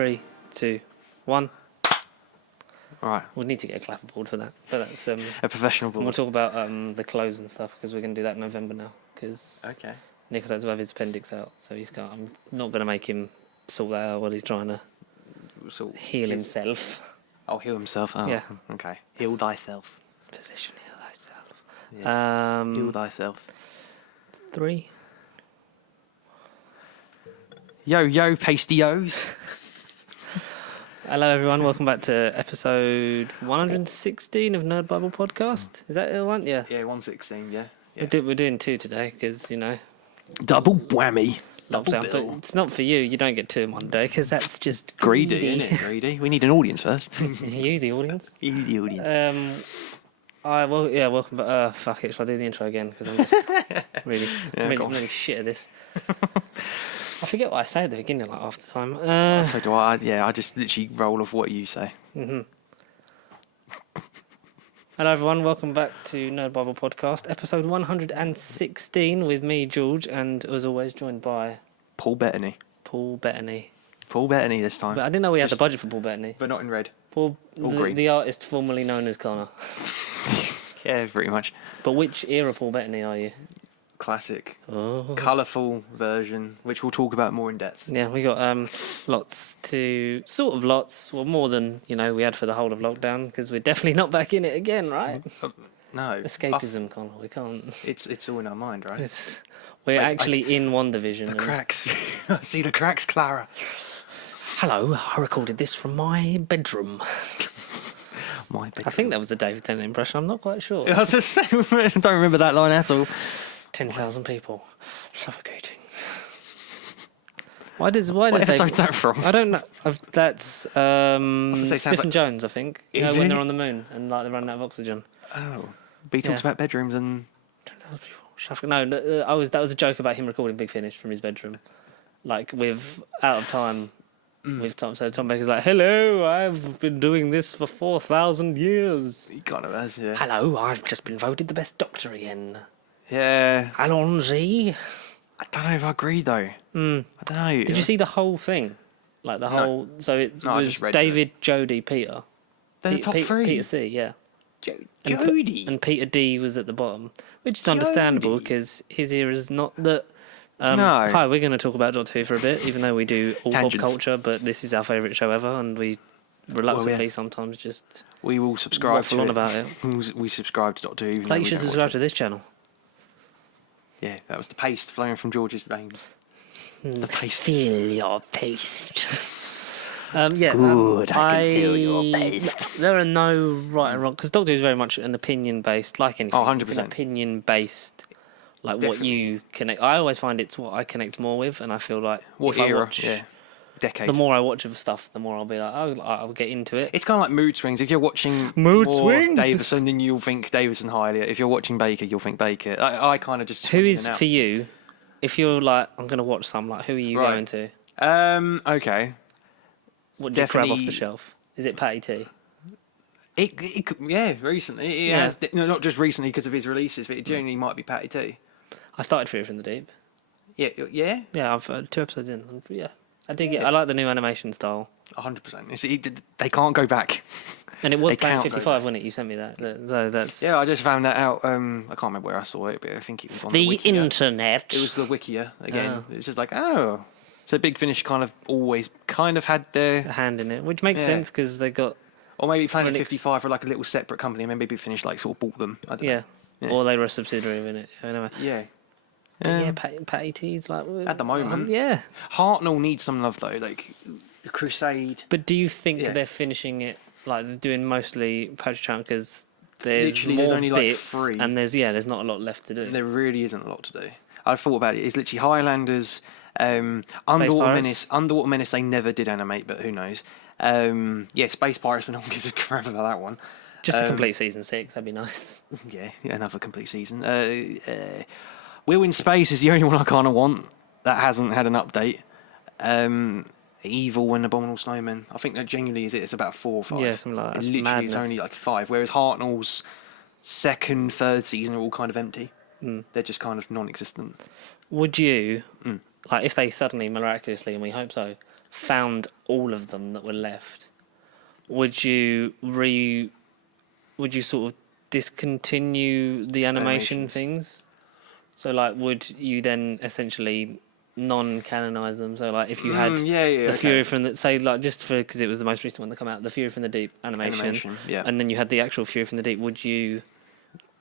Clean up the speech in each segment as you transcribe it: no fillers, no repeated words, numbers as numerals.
3, 2, 1. All right. We'll need to get a clapperboard for that. But that's a professional board. We'll talk about the clothes and stuff because we're going to do that in November now. Because Nick has to have his appendix out, so I'm not going to make him sort that out while he's trying to heal himself. Oh, heal himself. Oh, yeah. Okay. Heal thyself. Position, heal thyself. Yeah. Heal thyself. 3. Yo, pasty-os. Hello everyone, welcome back to episode 116 of Nerd Bible Podcast. Is that the one? Yeah. Yeah, 116, yeah. We're doing 2 today because, double whammy. Lockdown, but it's not for you. You don't get 2 in one day because that's just greedy, isn't it? Greedy. We need an audience first. You, the audience? You, the audience. Welcome back. Fuck it, shall I do the intro again? Because I'm just really shit at this. I forget what I say at the beginning, like half the time. So do I. Yeah, I just literally roll off what you say. Mm-hmm. Hello everyone, welcome back to Nerd Bible Podcast, episode 116 with me, George, and as always joined by... Paul Bettany. Paul Bettany this time. But I didn't know we had the budget for Paul Bettany. But not in red. Paul, green. The artist formerly known as Connor. Yeah, pretty much. But which era Paul Bettany are you? Classic, colourful version, which we'll talk about more in depth. Yeah, we got lots, well, more than we had for the whole of lockdown, because we're definitely not back in it again, right? No, escapism, Connor. We can't. It's all in our mind, right? We're actually in WandaVision. The cracks. I see the cracks, Clara. Hello, I recorded this from my bedroom. My bedroom. I think that was the David Tennant impression. I'm not quite sure. I was the same. I don't remember that line at all. 10,000 people suffocating. Why does episode's that from? I don't know. That's Smith and Jones, I think. When they're on the moon and they're running out of oxygen. Oh, but he talks about bedrooms and 10,000 people suffocating. No, that was a joke about him recording Big Finish from his bedroom, with Out of Time. With Tom, so Tom Baker's like, "Hello, I've been doing this for 4,000 years." He kind of has, yeah. Hello, I've just been voted the best doctor again. Yeah. Alonzi. I don't know if I agree though. I don't know. Did you see the whole thing? Whole. So it was David, Jodie, Peter. They're the top 3. Peter C. Yeah. Jodie. And Peter D was at the bottom, which is understandable because his era is not that. No. Hi, we're going to talk about Doctor Who for a bit, even though we do all pop culture, but this is our favourite show ever, and we reluctantly sometimes just we will subscribe to on about it. We subscribe to Doctor Who. Like you should subscribe to this channel. Yeah, that was the paste flowing from George's veins. The paste. Feel your paste. Good, I can feel your paste. There are no right and wrong, because Doctor Who is very much an opinion-based, like anything. 100%. It's an opinion-based. Definitely. What you connect. I always find it's what I connect more with, and I feel like what era? Decade. The more I watch of stuff, the more I'll be like, I'll get into it. It's kind of like mood swings. If you're watching more Davison, then you'll think Davison highly. If you're watching Baker, you'll think Baker. I kind of just. Who is for you? If you're like, I'm going to watch some. Like, who are you going to? Okay. What do you grab off the shelf? Is it Patty T? Recently. It has, not just recently because of his releases, but it generally might be Patty T. I started Fear from the Deep. Yeah? Yeah, I've 2 episodes in. Yeah. I dig it. I like the new animation style. 100%. They can't go back. And it was Planet 55, wasn't it? You sent me that. So that's... Yeah, I just found that out. I can't remember where I saw it, but I think it was on the Wikia. Internet. It was the Wikia again. It was just like, oh. So Big Finish always had their... a hand in it, which makes sense because they got... Or maybe Planet 55 were like a little separate company, and then maybe Big Finish sort of bought them. I don't know. Yeah. Or they were a subsidiary of it. Anyway. Yeah. Patty T's like... At the moment. Yeah. Hartnell needs some love, though. Like, The Crusade. But do you think they're finishing it, like, they're doing mostly Patrick Chan because there's only bits, like 3. And there's not a lot left to do. There really isn't a lot to do. I've thought about it. It's literally Highlanders, Underwater Menace, they never did animate, but who knows. Space Pirates, but no one gives a crap about that one. Just a complete season 6, that'd be nice. Yeah, another complete season. Will in Space is the only one I kind of want that hasn't had an update. Evil and Abominable Snowman. I think that genuinely is it. It's about 4 or 5. Yeah, something like that. It's only like 5. Whereas Hartnell's 2nd, 3rd season are all kind of empty. They're just kind of non-existent. Would you, like, if they suddenly miraculously, and we hope so, found all of them that were left, would you sort of discontinue the animation Animations. things? So like, would you then essentially non-canonize them? So like, if you had the Fury from the, say like, just for, because it was the most recent one that came out, the Fury from the Deep animation, yeah. and then you had the actual Fury from the Deep, would you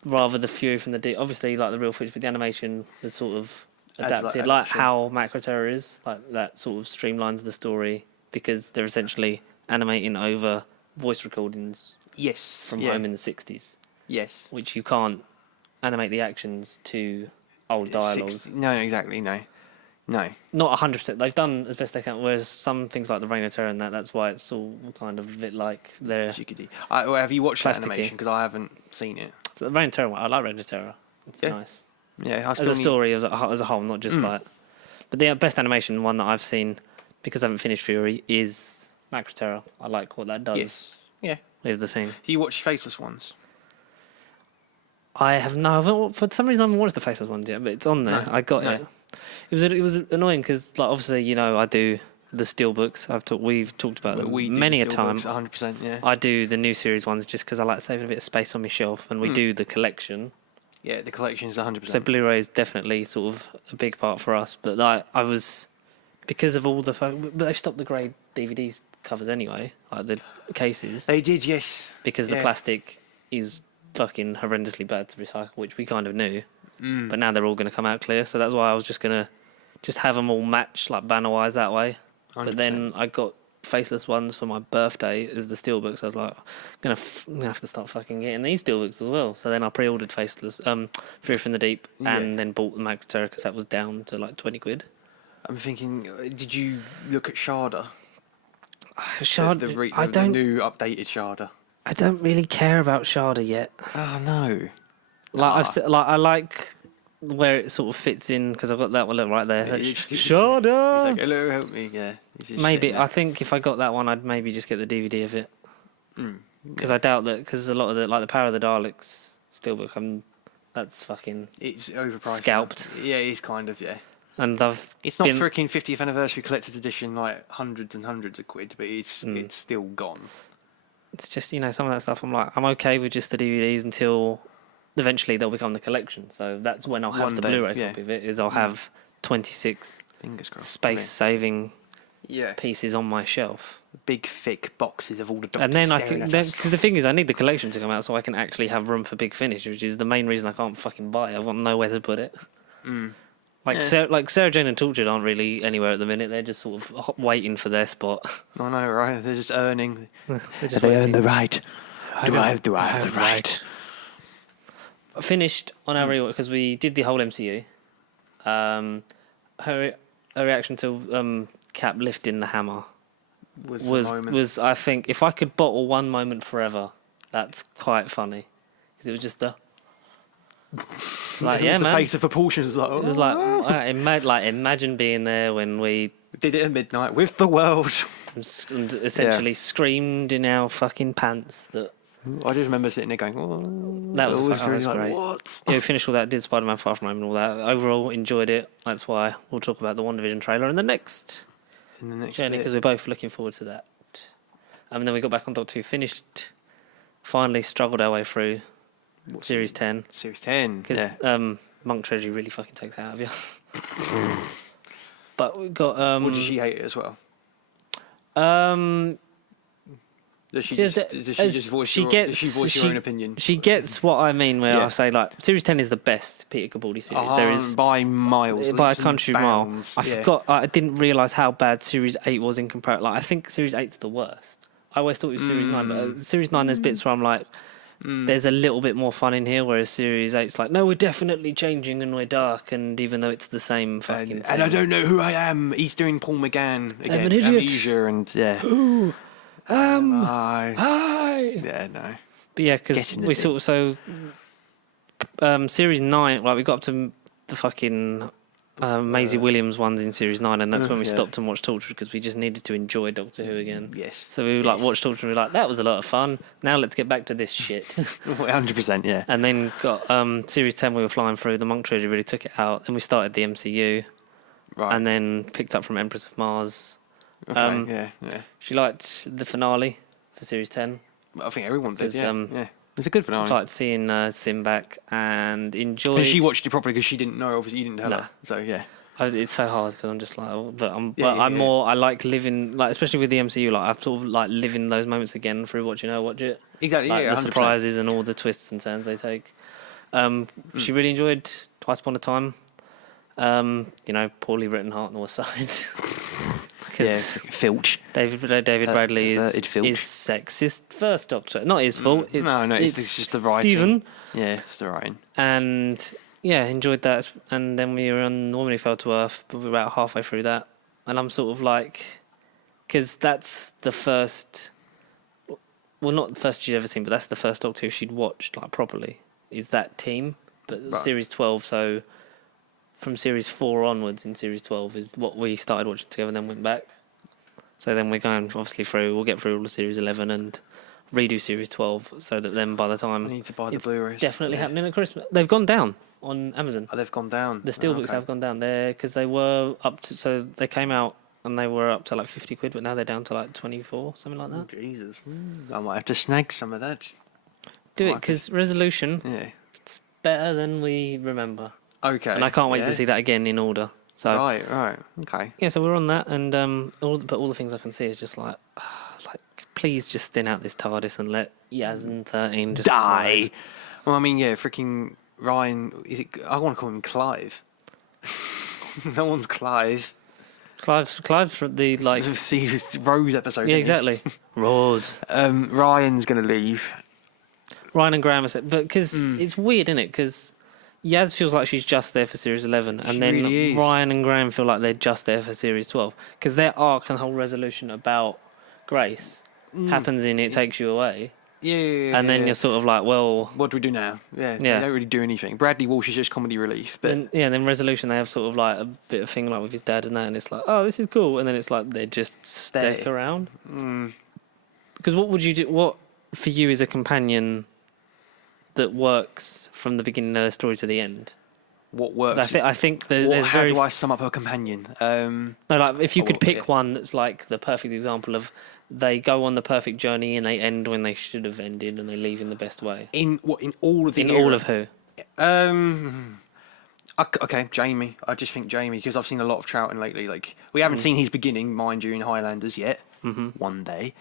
rather the Fury from the Deep, obviously like the real footage, but the animation was sort of adapted, like how Macro Terror is, like that sort of streamlines the story because they're essentially animating over voice recordings from home in the 60s. Yes. Which you can't animate the actions to old dialogue. No, exactly, no. Not 100%. They've done as best they can, whereas some things like the Reign of Terror and that's why it's all kind of a bit like they're... Well, have you watched that plasticky animation? Because I haven't seen it. The Reign of Terror, I like Reign of Terror. It's nice. Yeah, as a story, as a whole, not just like... But the best animation one that I've seen, because I haven't finished Fury, is Macro Terror. I like what that does. Yes. Yeah. With the thing. Do you watch Faceless Ones? I have for some reason I haven't watched the Faceless ones yet, but it's on there. I got it. It was annoying because, like, obviously, I do the Steelbooks. We've talked about them many a time. 100%, yeah. I do the new series ones just because I like saving a bit of space on my shelf, and we do the collection. Yeah, the collection is 100%. So Blu-ray is definitely sort of a big part for us. But I was, because of all but they've stopped the grey DVD covers anyway, like the cases. They did, yes. Because the plastic is fucking horrendously bad to recycle, which we kind of knew. But now they're all going to come out clear, so that's why I was just going to have them all match, like banner-wise that way. 100%. But then I got Faceless ones for my birthday as the Steelbooks. I was like, I'm gonna have to start fucking getting these Steelbooks as well. So then I pre-ordered Faceless, Fury from the Deep, and then bought the Macro Terror because that was down to like 20 quid. I'm thinking, did you look at Sharda? Sharda, the new updated Sharda. I don't really care about Sharda yet. Oh no! I like where it sort of fits in because I've got that one right there. Sharda. He's like, hello, help me. Yeah. Maybe I think if I got that one, I'd maybe just get the DVD of it. Because I doubt that because a lot of the Power of the Daleks Steelbook, that's fucking. It's overpriced. Scalped. Yeah, it's kind of And it's not freaking 50th anniversary collector's edition, like hundreds and hundreds of quid, but it's still gone. It's just some of that stuff. I'm like, I'm okay with just the DVDs until eventually they'll become the collection. So that's when I'll have the Blu-ray copy of it. Is I'll have 26 space-saving pieces on my shelf. Big thick boxes of all the Doctor. And then because the thing is, I need the collection to come out so I can actually have room for Big Finish, which is the main reason I can't fucking buy it. I've got nowhere to put it. Sarah Jane and Tortured aren't really anywhere at the minute. They're just sort of waiting for their spot. I know, right? They're just earning. They earn the right. Do I have the right? I finished on our rework because we did the whole MCU. Her reaction to Cap lifting the hammer was I think if I could bottle one moment forever, that's quite funny because it was just the. It's like, the man. face of proportions. Like, it was like imagine being there when we did it at midnight with the world and essentially screamed in our fucking pants. That I just remember sitting there going, oh, that was really great. What? Yeah, we finished all that. Did Spider-Man Far From Home and all that. Overall, enjoyed it. That's why we'll talk about the WandaVision trailer in the next journey because we're both looking forward to that. And then we got back on Doctor Who. Finished. Finally, struggled our way through. Series 10. Series 10, because Monk Treasury really fucking takes it out of you. But we got. Or did she hate it as well? Does she voice your own opinion? She gets what I mean when I say like Series 10 is the best Peter Capaldi series there is by miles, by a country mile. I didn't realise how bad Series 8 was in comparison. Like I think Series 8's the worst. I always thought it was Series 9, but Series 9 there's bits where I'm like. There's a little bit more fun in here, whereas Series 8's like, no, we're definitely changing and we're dark, and even though it's the same fucking thing. And I don't know who I am. He's doing Paul McGann again. I'm an idiot. Amnesia and Ooh, hi. Yeah, no. But yeah, because we sort of Series 9, like we got up to the fucking Maisie Williams ones in Series 9, and that's when we stopped and watched Torture because we just needed to enjoy Doctor Who again. Yes. So we watched Torture and we were like, that was a lot of fun. Now let's get back to this shit. 100%, yeah. And then got Series 10 we were flying through, the Monk Trilogy really took it out. Then we started the MCU. Right. And then picked up from Empress of Mars. Okay, yeah. She liked the finale for Series 10. I think everyone did, 'Cause, yeah. It's a good finale. Liked seeing Sim back and enjoyed... And she watched it properly because she didn't know, obviously, you didn't tell No. her. So, yeah. It's so hard because I'm just like... I'm Yeah. more... I like living... Like, especially with the MCU, like, I've sort of, like, living those moments again through watching her watch it. Exactly, Like, yeah, the 100%. surprises and all the twists and turns they take. She really enjoyed Twice Upon a Time. Poorly written Heart North Side. Filch. David Bradley is Filch. sexist first Doctor. Not his fault. It's just the writing. Stephen. Yeah, it's the writing. And yeah, enjoyed that. And then we were on Normally Fell to Earth, but we were about halfway through that. And I'm sort of like, because that's the first, well, not the first she'd ever seen, but that's the first Doctor Who she'd watched like properly. Is that team, but Right. Series 12. So from Series 4 onwards in Series 12 is what we started watching together and then went back. So then we're going obviously through, we'll get through all of Series 11 and redo Series 12 so that then by the time... I need to buy the it's Blu-rays. definitely happening at Christmas. They've gone down on Amazon. Oh, they've gone down. The steelbooks have gone down there because they were up to... So they came out and they were up to like 50 quid, but now they're down to like 24, something like that. Oh, Jesus. I might have to snag some of that. Do it because resolution, Yeah. it's better than we remember. Okay. And I can't wait to see that again in order. So Right. Okay. yeah, so we're on that, and all the things I can see is just like please just thin out this TARDIS and let Yaz and 13 just Die. thrive. Well, I mean, yeah, freaking Ryan. Is it? I want to call him Clive. No one's Clive. Clive's from the like See Rose episode. yeah, didn't he? exactly. Rose. Ryan's gonna leave. Ryan and Graham are said, but because it's weird, isn't it? Because Yaz feels like she's just there for Series 11, and She then really is. Ryan and Graham feel like they're just there for Series 12 because their arc and whole resolution about Grace happens in It Takes You Away, Yeah. and then you're sort of like, well, what do we do now? Yeah. They Yeah. don't really do anything. Bradley Walsh is just comedy relief, but then Resolution they have sort of like a bit of thing like with his dad and that, and it's like, oh, this is cool, and then it's like they just stick around. Because what would you do? What for you is a companion that works from the beginning of the story to the end? what works? I think there's How very do I sum up her companion? no, like if you could pick yeah. one that's like the perfect example of they go on the perfect journey and they end when they should have ended and they leave in the best way. In all of the In era? all of who? Okay, Jamie. I just think Jamie because I've seen a lot of Troughton lately. Like we haven't seen his beginning, mind you, in Highlanders yet. One day,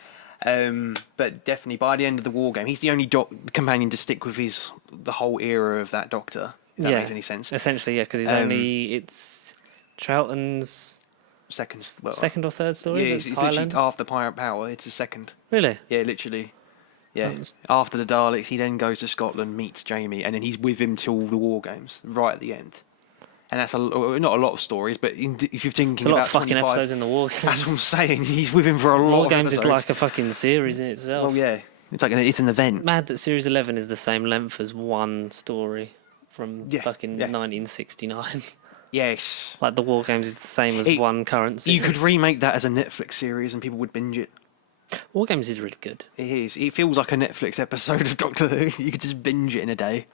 but definitely by the end of the War Game, he's the only companion to stick with the whole era of that Doctor. If that makes any sense. Essentially, yeah, because it's Troughton's Second second or third story. Yeah, that's it's literally Highlanders? after Pirate Power. It's the second. Really? Yeah, literally. Yeah. Nice. After the Daleks, he then goes to Scotland, meets Jamie, and then he's with him till the War Games, right at the end. And that's not a lot of stories, but if you're thinking It's a lot about of fucking 25, episodes in the War Games. that's what I'm saying. He's with him for a lot War of Games episodes. is like a fucking series in itself. Well, yeah. It's like it's an event. Mad that Series 11 is the same length as one story from fucking 1969. Yes. Like the War Games is the same as one current series. You could remake that as a Netflix series and people would binge it. War Games is really good. It is. It feels like a Netflix episode of Doctor Who. You could just binge it in a day.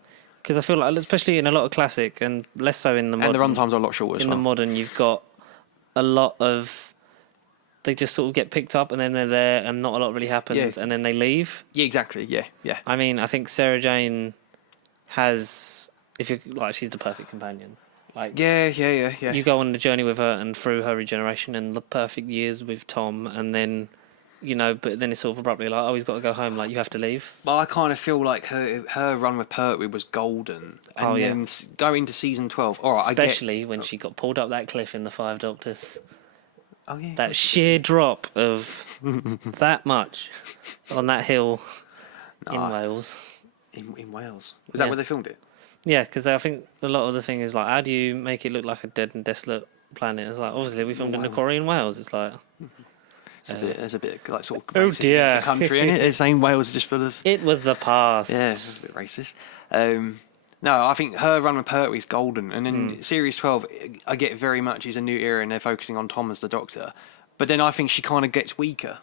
Because I feel like, especially in a lot of classic and less so in the modern. And the runtimes are a lot shorter as In well. the modern, you've got a lot of... They just sort of get picked up and then they're there and not a lot really happens and then they leave. Yeah, exactly. Yeah. I mean, I think Sarah Jane has... If you like, she's the perfect companion. Like, Yeah. you go on the journey with her and through her regeneration and the perfect years with Tom, and then, but then it's sort of abruptly like, oh, he's got to go home. Like, you have to leave. But I kind of feel like her run with Pertwee was golden, and then going to season 12. All right, especially when she got pulled up that cliff in the Five Doctors. Oh yeah. That sheer drop of that much on that hill in Wales. In Wales. Was that where they filmed it? Yeah, because I think a lot of the thing is like, how do you make it look like a dead and desolate planet? It's like, obviously we filmed in the quarry in Wales. It's like, There's a bit like sort of Oh, racist dear. against the country, isn't it? It's saying Wales is just full of. it was the past. Yeah, it's a bit racist. No, I think her run with Pertwee's golden, and then Series 12, I get very much is a new era, and they're focusing on Tom as the Doctor. But then I think she kind of gets weaker.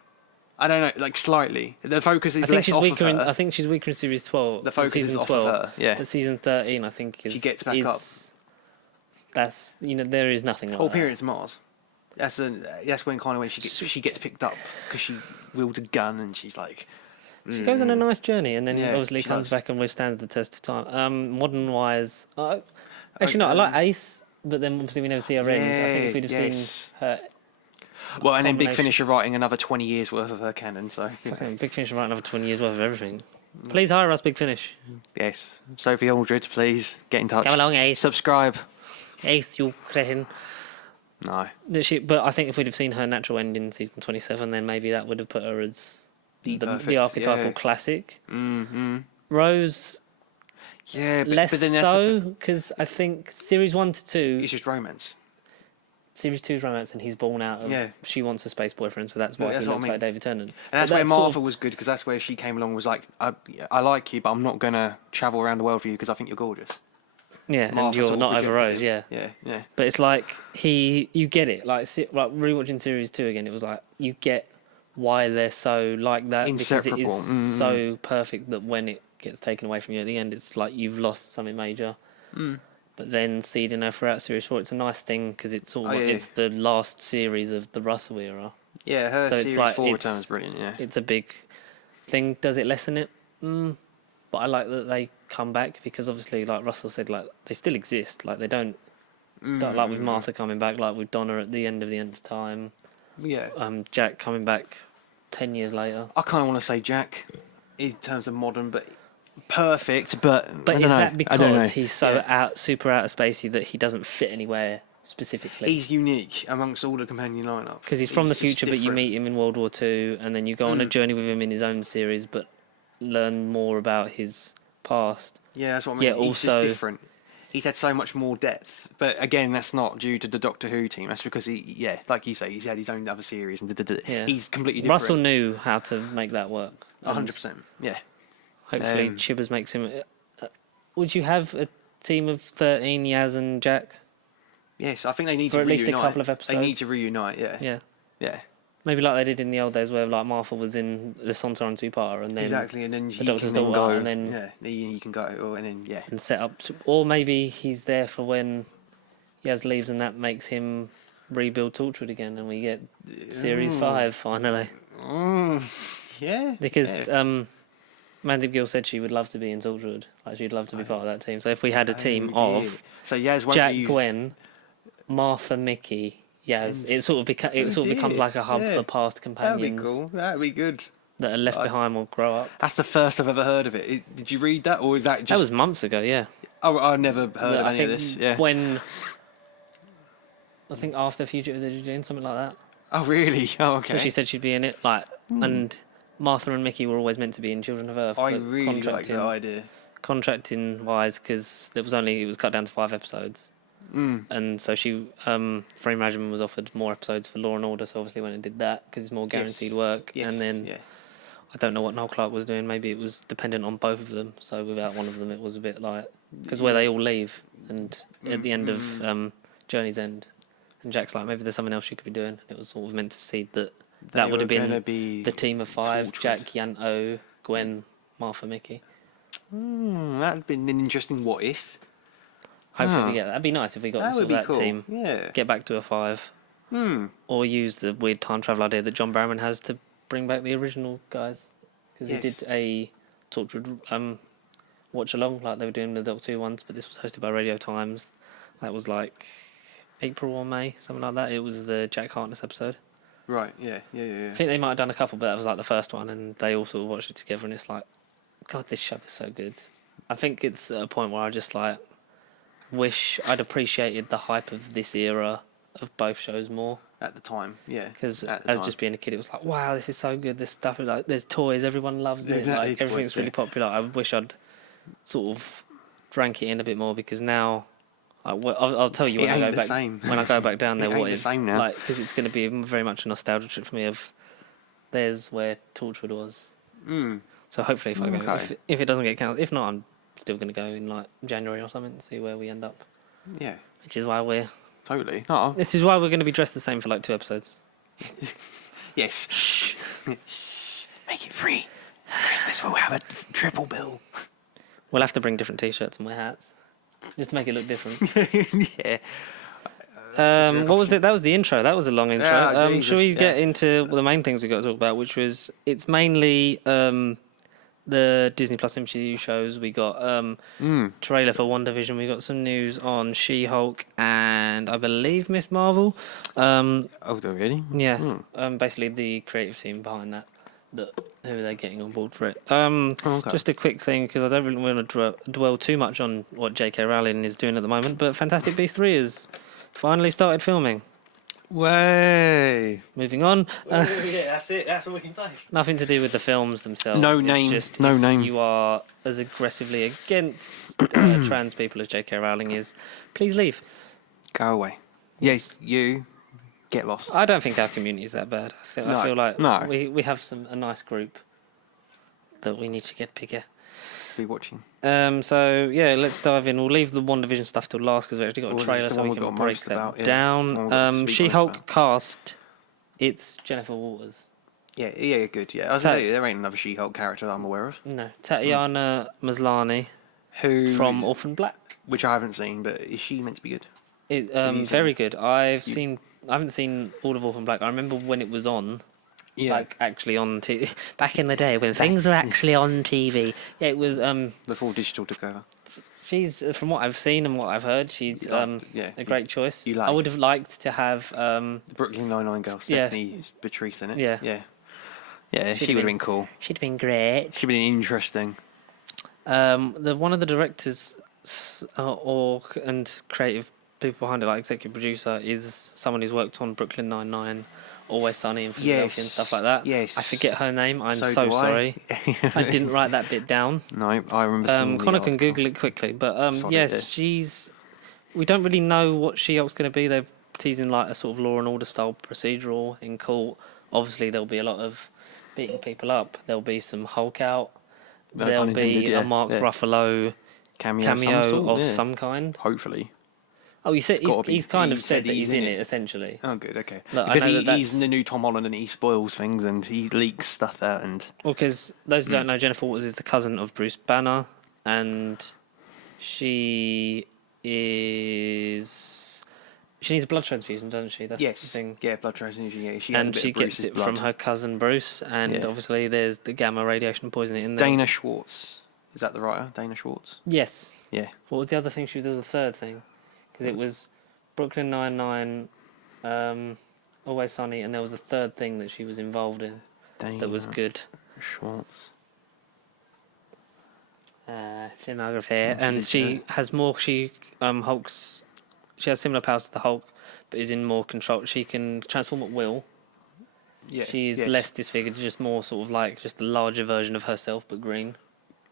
I don't know, like slightly. The focus is less off of her. I think she's weaker in Series 12. The focus season is off 12, of her, yeah. But season 13, I think, She gets back up. That's, there is nothing like Whole that. period's Mars. That's when kind of when she gets picked up because she wields a gun and she's like. She goes on a nice journey, and then Yeah, obviously she comes does. back and withstands the test of time. Modern wise, actually no, I like Ace, but then obviously we never see her end. I think if we'd have seen her. Well, and then Big combination- Finish are writing another 20 years worth of her canon, so. Fucking Big Finish writing another 20 years worth of everything. Please hire us, Big Finish. Yes. Sophie Aldred, please get in touch. Come along, Ace. Subscribe. Ace, you cretin. No. But I think if we'd have seen her natural end in season 27, then maybe that would have put her as the perfect, archetypal yeah. classic. Mm-hmm. Rose, Yeah, less but then that's so, because I think series 1 to 2, it's just romance. series 2's romance, and he's born out of Yeah. she wants a space boyfriend, so that's why That's he what I looks mean. like David Tennant. And that's But where sort Martha of- was good, because that's where she came along and was like, I like you, but I'm not going to travel around the world for you because I think you're gorgeous. Yeah, and Martha you're sort of not over rejected Rose, him. yeah. Yeah. But it's like you get it. Like rewatching series 2 again, it was like you get why they're so like that because it Inseparable. is so perfect that when it gets taken away from you at the end, it's like you've lost something major. But then seeding her throughout series 4, it's a nice thing because it's all it's the last series of the Russell era. Yeah, her So it's series like 4 return is brilliant, yeah. It's a big thing. Does it lessen it? But I like that they come back because obviously, like Russell said, like they still exist. Like they don't like with Martha coming back, like with Donna at the end of time. Yeah. Jack coming back 10 years later. I kind of want to say Jack in terms of modern, but perfect, but I Is don't know. that I don't know. because he's so Yeah. super out of spacey that he doesn't fit anywhere specifically? He's unique amongst all the companion lineup. Because he's from the just future, but you different. meet him in World War II, and then you go on a journey with him in his own series, but learn more about his past. Yeah, that's what I mean. Yeah, He's also- just different. He's had so much more depth, but again, that's not due to the Doctor Who team. That's because like you say, he's had his own other series, and Yeah. he's completely different. Russell knew how to make that work. and 100%. Yeah. Hopefully, Chibbers makes him. Would you have a team of 13, Yaz and Jack? Yes, I think they need For to at least a reunite. couple of They need episodes? to reunite. Yeah. Yeah. Yeah. Maybe like they did in the old days, where like Martha was in the Sontaran two-parter, and then Exactly, and then the he Doctor's can then daughter, go, and then you can go, and then and set up, or maybe he's there for when Yaz leaves, and that makes him rebuild Torchwood again, and we get series 5 finally. yeah, Because Mandy Gill said she would love to be in Torchwood, like she'd love to be part of that team. So if we had a team of so Yaz won't Jack, be Gwen, Martha, Mickey, Yaz, it sort of becomes like a hub for past companions That'd be cool. That'd be good. that are left behind or grow up. That's the first I've ever heard of it. Did you read that, or is that just? That was months ago, yeah. Oh, I never heard of I any think of this. Yeah. when I think after Fugitive of the June, something like that. Oh really? Oh okay. But she said she'd be in it, like, and Martha and Mickey were always meant to be in Children of Earth. I but really like that idea. Contracting wise, because it was cut down to 5 episodes, and so she Frame Rajaman was offered more episodes for Law and Order, so obviously went and did that because it's more guaranteed work. Yes. And then I don't know what Noel Clarke was doing. Maybe it was dependent on both of them. So without one of them, it was a bit like because where they all leave, and at the end of Journey's End, and Jack's like, maybe there's something else you could be doing. And it was sort of meant to seed that would have been the team of 5: Torchwood. Jack, Yanto, Gwen, Martha, Mickey. That'd been an interesting what if. Hopefully we get that. That'd be nice if we got That sort would of be that cool. team. Yeah. Get back to a 5. Or use the weird time travel idea that John Barrowman has to bring back the original guys. Because he did a Torchwood watch along like they were doing the Doctor Who ones, but this was hosted by Radio Times. That was like April or May, something like that. It was the Jack Harkness episode. Right. Yeah. I think they might have done a couple, but that was like the first one, and they all sort of watched it together, and it's like, God, this show is so good. I think it's at a point where I just like wish I'd appreciated the hype of this era of both shows more. At the time, yeah. Because At the as time. just being a kid, it was like, wow, this is so good. This stuff, like, there's toys, everyone loves it. Exactly, Like, toys, everything's really popular. I wish I'd sort of drank it in a bit more because now, I'll tell you when It I go ain't the back. same. When I go back down there, It what ain't the is same now. like? Because it's going to be very much a nostalgia trip for me. Of there's where Torchwood was. So hopefully, if I go, Okay. if it doesn't get cancelled, if not, I'm still going to go in like January or something to see where we end up. Yeah. Which is why Totally. Oh. This is why we're going to be dressed the same for like 2 episodes. Yes. Shh. Make it free. Christmas will have a triple bill. We'll have to bring different T-shirts and wear hats, just to make it look different. Yeah. What was it? That was the intro. That was a long intro. Yeah, Should Jesus, we get into the main things we got to talk about? Which was it's mainly the Disney Plus MCU shows. We got trailer for WandaVision. We got some news on She-Hulk and I believe Miss Marvel. Oh, really? Yeah. Basically the creative team behind that. Who are they getting on board for it? Okay. Just a quick thing because I don't really want to dwell too much on what J.K. Rowling is doing at the moment. But Fantastic Beasts 3 has finally started filming. Way. Moving on. Yeah, that's it. That's all we can say. Nothing to do with the films themselves. No It's name, just no if name. you are as aggressively against trans people as J.K. Rowling is, please leave. Go away. Yes, you get lost. I don't think our community is that bad. I feel like no. we have a nice group that we need to get bigger. Be watching. So yeah, let's dive in. We'll leave the WandaVision stuff till last because we've actually got a Well, trailer, this is the so we one we've can got break most that about, yeah. This is the one we've got to down. speak most She-Hulk about. cast. It's Jennifer Waters. Yeah, good. Yeah, I was gonna say there ain't another She-Hulk character that I'm aware of. No, Tatiana Maslany Who from Orphan Black. which I haven't seen, but is she meant to be good? Very good. I haven't seen all of Orphan Black. I remember when it was on. Yeah. Like actually on TV back in the day when things were actually on TV. Yeah, it was. Before digital took over. She's from what I've seen and what I've heard, she's yeah, a great choice. you like- I would have liked to have. The Brooklyn Nine-Nine girl, Yeah. Stephanie Beatrice in it. Yeah. Yeah, she would have been cool. She'd been great. She'd been interesting. One of the directors and creative people behind it, like executive producer, is someone who's worked on Brooklyn Nine-Nine, Always Sunny in Philadelphia and stuff like that. Yes. I forget her name. I'm So so do I. sorry. I didn't write that bit down. No, I remember seeing the Connor can article. Google it quickly, but Solid yes, there. we don't really know what She-Hulk's going to be. They're teasing like a sort of Law and Order style procedural in court. Obviously, there'll be a lot of beating people up. There'll be some Hulk out. No There'll pun be intended, yeah, a Mark yeah. Ruffalo cameo of some kind. Hopefully. Oh, It's gotta be. he's kind He of said that said he's in it essentially. Oh, good, okay. Look, I Because know that he's that's- the new Tom Holland and he spoils things and he leaks stuff out and... Well, because those who don't know, Jennifer Waters is the cousin of Bruce Banner, and she needs a blood transfusion, doesn't she? That's the Yes, thing. yeah, blood transfusion, yeah. She has a And bit she of gets Bruce's it blood. from her cousin Bruce, and Yeah. obviously there's the gamma radiation poisoning in there. Dana Schwartz. Is that the writer? Dana Schwartz? Yes. Yeah. What was the other thing? There was a third thing, because it was Brooklyn Nine-Nine, Always Sunny, and there was a third thing that she was involved in that was Dana good. Schwartz. Filmography, What and is it, she has more. She Hulk's. She has similar powers to the Hulk, but is in more control. She can transform at will. Yeah. She's yes. less disfigured, just more sort of like just a larger version of herself, but green.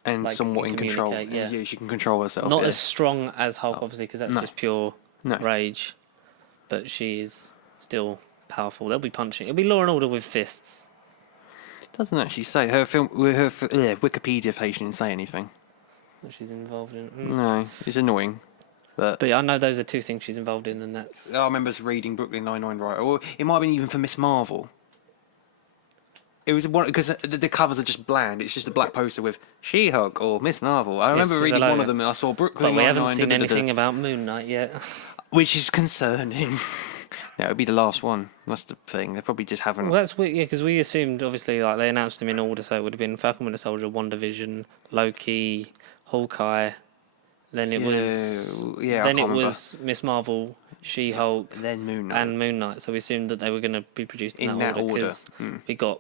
And like, somewhat can in control. communicate, yeah. She can control herself. Not yeah. as strong as Hulk, obviously, because that's No. just pure No. rage. But she is still powerful. They'll be punching. It'll be Law and Order with fists. It doesn't actually say. Her Wikipedia page didn't say anything. That she's involved in. No, it's annoying. But But yeah, I know those are two things she's involved in, and that's. I remember reading Brooklyn Nine-Nine, right? Or it might have been even for Miss Marvel. It was one because the covers are just bland. It's just a black poster with She-Hulk or Miss Marvel. I remember just reading the one logo. of them and I saw Brooklyn But we haven't Nine-Nine, seen anything about Moon Knight yet. which is concerning. Yeah, it'll be the last one. That's the thing. They probably just haven't. Well, that's weird, yeah, because we assumed, obviously, like they announced them in order, so it would have been Falcon Winter Soldier, WandaVision, Loki, Hawkeye. Then it was. yeah, I Then it can't remember. was Miss Marvel, She-Hulk, Then Moon Knight. and Moon Knight. So we assumed that they were going to be produced in, In that that order order. because we got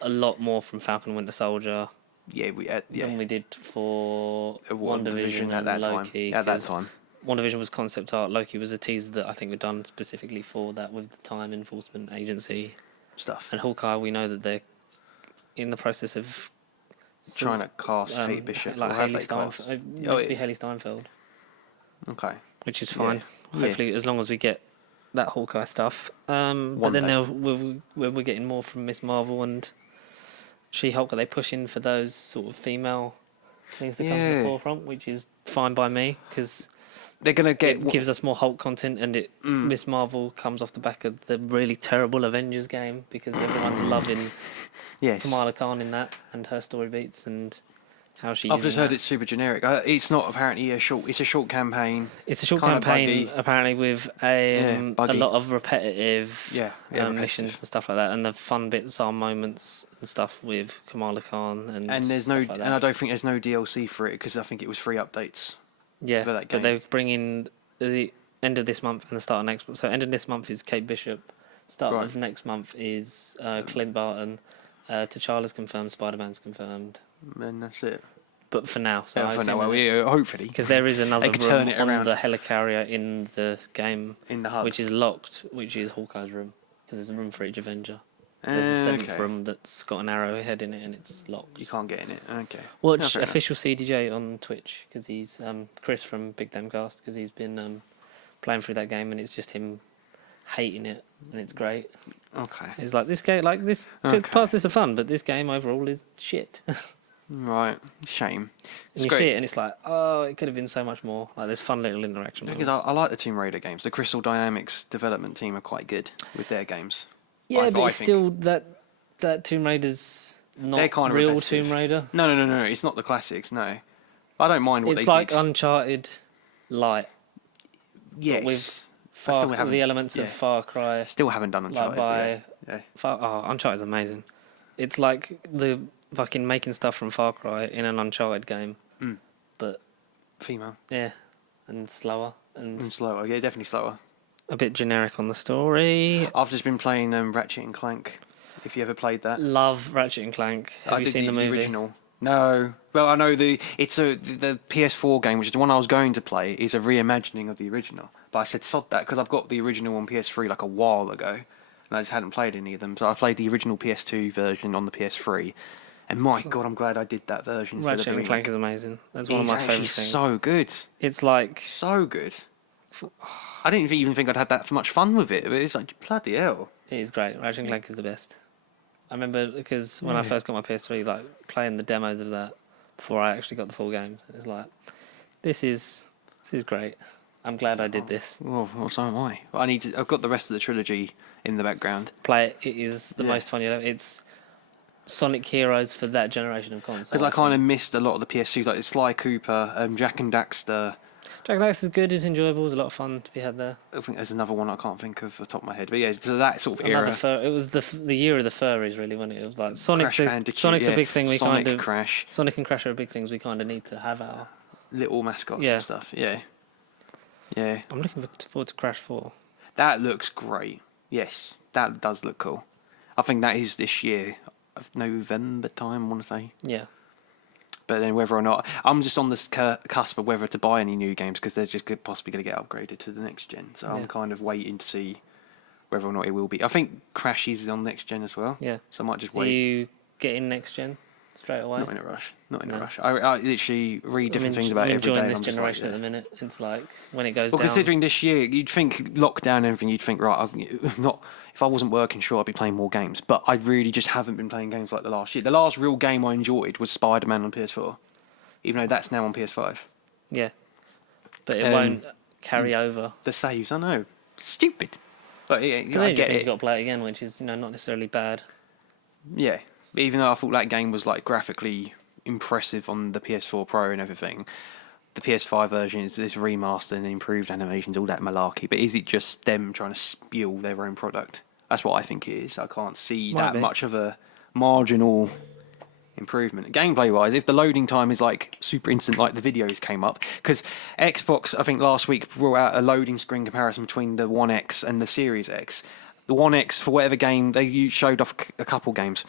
a lot more from Falcon Winter Soldier Yeah, than we did for WandaVision WandaVision at that and time. Loki. At that 'cause time. WandaVision was concept art. Loki was a teaser that I think were done specifically for that with the Time Enforcement Agency. Stuff. And Hawkeye, we know that they're in the process of Trying to cast Kate Bishop. like or have Haley they cast? Steinfeld. Meant Oh, to be yeah. Haley Steinfeld, Okay. which is fine. Yeah. Hopefully, as long as we get that Hawkeye stuff. But One then day. we're getting more from Miss Marvel and She-Hulk. Are they pushing for those sort of female things to come to the Yeah. forefront, which is fine by me because They're gonna get. it gives us more Hulk content, and Miss Marvel comes off the back of the really terrible Avengers game because everyone's loving Yes. Kamala Khan in that and her story beats, and how she. I've just heard it's super generic. It's not apparently a short. It's a short campaign. It's a short kinda campaign, buggy. apparently, with a buggy. lot of repetitive repetitive. missions and stuff like that. And the fun bits are moments and stuff with Kamala Khan and there's no, stuff like that. and I don't think there's no DLC for it because I think it was free updates. Yeah, for that but game. they're bringing the end of this month and the start of next month. So end of this month is Kate Bishop. Start Right. of next month is Clint Barton. T'Challa's confirmed. Spider-Man's confirmed. And that's it. But for now, so For now, hopefully. because there is another They could turn room it on around. the helicarrier in the game, In the hub. which is locked, which is Hawkeye's room, because there's a room for each Avenger. There's a seventh Okay. room that's got an arrowhead in it, and it's locked. You can't get in it. Okay. Watch fair enough. official CDJ on Twitch, because he's Chris from Big Damn Cast, because he's been playing through that game, and it's just him hating it, and it's great. Okay. It's like this game, like this parts of this are fun, but this game overall is shit. Right. Shame. And you see it, and it's like, oh, it could have been so much more. Like, there's fun little interaction. Because I like the Tomb Raider games. The Crystal Dynamics development team are quite good with their games. Yeah, but I it's think. still that Tomb Raider's not They're kind of real repetitive. Tomb Raider. No. It's not the classics. No, I don't mind what It's they like did. Uncharted Light, Yes. with I still with haven't- the elements yeah. of Far Cry. Still haven't done Uncharted. by- yeah. Uncharted's amazing. It's like the fucking making stuff from Far Cry in an Uncharted game, but Female yeah, and slower and and slower. Yeah, definitely slower. a bit generic on the story. I've just been playing Ratchet and Clank. If you ever played that, Love Ratchet and Clank. Have I you did seen the movie? original. No. Well, I know the PS4 game, which is the one I was going to play, is a reimagining of the original. But I said sod that because I've got the original on PS3 like a while ago, and I just hadn't played any of them. So I played the original PS2 version on the PS3, and my god, I'm glad I did that version instead Ratchet of and the Clank remake. is amazing. That's one of It's my actually favourite things. so good, It's like so good. I didn't even think I'd had that much fun with it, but it's like bloody hell. it is great. Ratchet and Clank is the best. I remember because when I Yeah. first got my PS3, like playing the demos of that before I actually got the full games. It's like this is great. I'm glad I did this. Well, so am I. I've got the rest of the trilogy in the background. Play it. It is the Yeah. most fun you know. It's Sonic Heroes for that generation of consoles. Because I kind of missed a lot of the PS2s, like Sly Cooper, Jack and Daxter. Jack Knight is good. It's enjoyable. There's a lot of fun to be had there. I think there's another one I can't think of off the top of my head. But yeah, so that sort of era. It was the year of the furries, really, wasn't it? It was like Crash Bandicoot, Sonic's yeah. a big thing. We Sonic, kind of Crash, Sonic and Crash are big things we kind of need to have our. little mascots Yeah. and stuff. Yeah. Yeah. I'm looking forward to Crash 4. That looks great. Yes, that does look cool. I think that is this year, of November time, I want to say. Yeah. But then whether or not... I'm just on this cusp of whether to buy any new games because they're just possibly going to get upgraded to the next gen. So Yeah. I'm kind of waiting to see whether or not it will be. I think Crash is on next gen as well. Yeah. So I might just Are wait. you getting next gen straight away? Not in a rush. Not in a No. rush. I literally read different things about I'm it every enjoying day. this I'm just generation like, at the minute. It's like when it goes well, down. considering this year, you'd think lockdown and everything, you'd think, right, not if I wasn't working, sure, I'd be playing more games. But I really just haven't been playing games like the last year. The last real game I enjoyed was Spider-Man on PS4, even though that's now on PS5. Yeah. But it won't carry over. The saves, I know, stupid. But yeah, But I then get you've it. got to play it again, which is not necessarily bad. Yeah, but even though I thought that game was like graphically impressive on the PS4 Pro and everything, the PS5 version is remastered and improved animations, all that malarkey. But is it just them trying to spill their own product? That's what I think it is. I can't see Might that be. much of a marginal improvement. Gameplay wise, if the loading time is like super instant, like the videos came up, because Xbox, I think last week, brought out a loading screen comparison between the One X and the Series X. The One X, for whatever game, they showed off a couple games.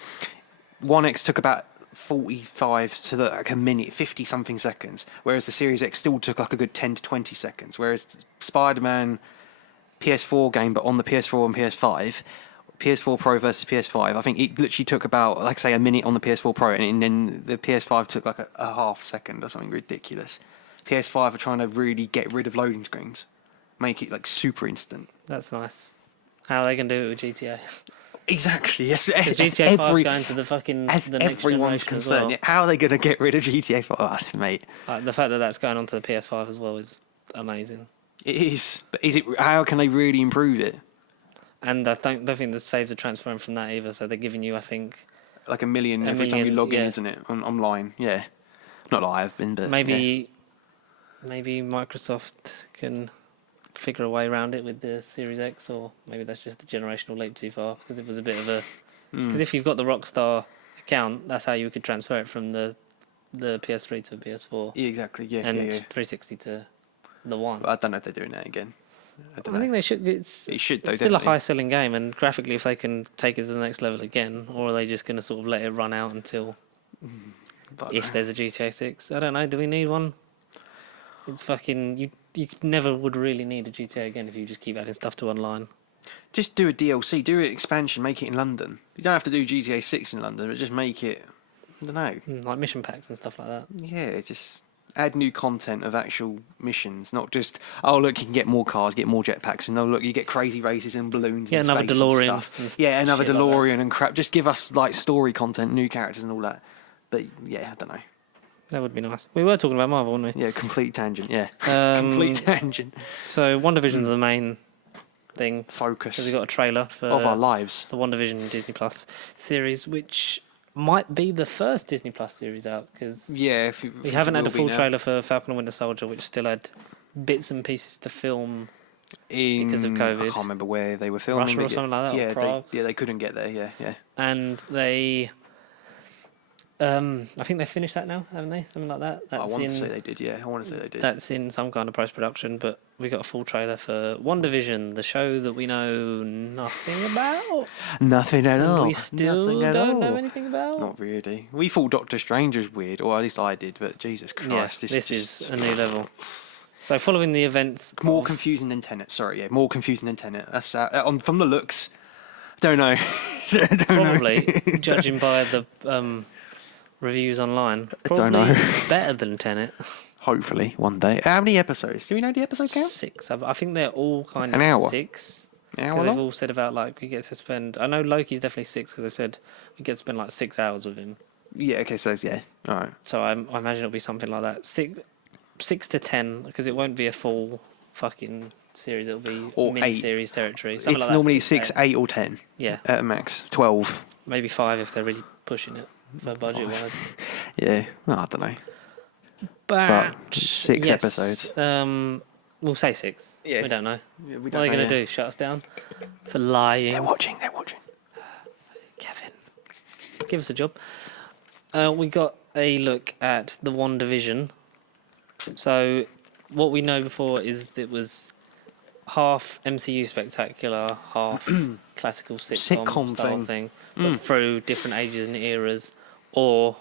One X took about 45 to like a minute, 50 something seconds, whereas the Series X still took like a good 10 to 20 seconds. Whereas Spider-Man PS4 game, but on the PS4 and PS5, PS4 Pro versus PS5, I think it literally took about, like say, a minute on the PS4 Pro, and then the PS5 took like a half second or something ridiculous. PS5 are trying to really get rid of loading screens, make it like super instant. That's nice. How are they going to do it with GTA? Exactly. Yes. Because GTA 5 is going to the fucking as the next everyone's generation as concerned, well. how are they going to get rid of GTA 5, mate? Like, the fact that that's going onto the PS5 as well is amazing. It is, but is it? How can they really improve it? And I don't think the saves are transferring from that either. So they're giving you, I think, Like a million every time you million, log in, yeah. isn't it? Online, yeah. Not that I have been, but maybe Microsoft can figure a way around it with the Series X, or maybe that's just a generational leap too far, because it was a bit of a... Because if you've got the Rockstar account, that's how you could transfer it from the PS3 to PS4. Yeah, exactly. Yeah, and yeah. 360 to the One. But I don't know if they're doing that again. I think they should. It should, though. It's still a high-selling game, and graphically, if they can take it to the next level again, or are they just going to sort of let it run out until there's a GTA 6? I don't know. Do we need one? It's fucking you never would really need a GTA again if you just keep adding stuff to online. Just do a DLC, do an expansion, make it in London. You don't have to do GTA 6 in London, but just make it. I don't know, like mission packs and stuff like that. Yeah, just add new content of actual missions, not just, oh look, you can get more cars, get more jetpacks, and oh look, you get crazy races and balloons. Yeah, and another DeLorean. And stuff. Yeah, another DeLorean like and crap. Just give us like story content, new characters and all that. But yeah, I don't know. That would be nice. We were talking about Marvel, weren't we? Yeah, complete tangent. Yeah, complete tangent. So WandaVision's the main thing. Focus. Because we got a trailer for of our lives. The WandaVision Disney Plus series, which might be the first Disney Plus series out, because we haven't had a full trailer for Falcon and Winter Soldier, which still had bits and pieces to film because of COVID. I can't remember where they were filming. Russia or something like that. Yeah, or Prague. They couldn't get there. Yeah. And they, I think they finished that now, haven't they? Something like that. I want to say they did. Yeah, I want to say they did. That's in some kind of post-production, but we got a full trailer for WandaVision, the show that we know nothing about. Nothing at all. We still don't know anything about. Not really. We thought Doctor Strange was weird, or at least I did, but Jesus Christ. Yes, this is a new level. So following the events... More confusing than Tenet, sorry, yeah. More confusing than Tenet. That's from the looks. Don't know. Probably, judging by the reviews online. Probably don't know. Better than Tenet. Hopefully, one day. How many episodes? Do we know the episode count? 6. I think they're all kind of an hour. 6. An hour. They've all said about like we get to spend. I know Loki's definitely 6 because they said we get to spend like 6 hours with him. Yeah. Okay. So yeah. All right. So I imagine it'll be something like that. 6 to 10, because it won't be a full fucking series. It'll be mini-series territory. It's like normally 6, 8, or 10. Yeah. At max 12. Maybe 5 if they're really pushing it for budget-wise. Yeah. No, I don't know. But 6 episodes. We'll say 6. Yeah. We don't know. Yeah, what are they going to do? Shut us down for lying? They're watching. Kevin, give us a job. We got a look at the WandaVision. So what we know before is it was half MCU spectacular, half classical sitcom style thing, but through different ages and eras, or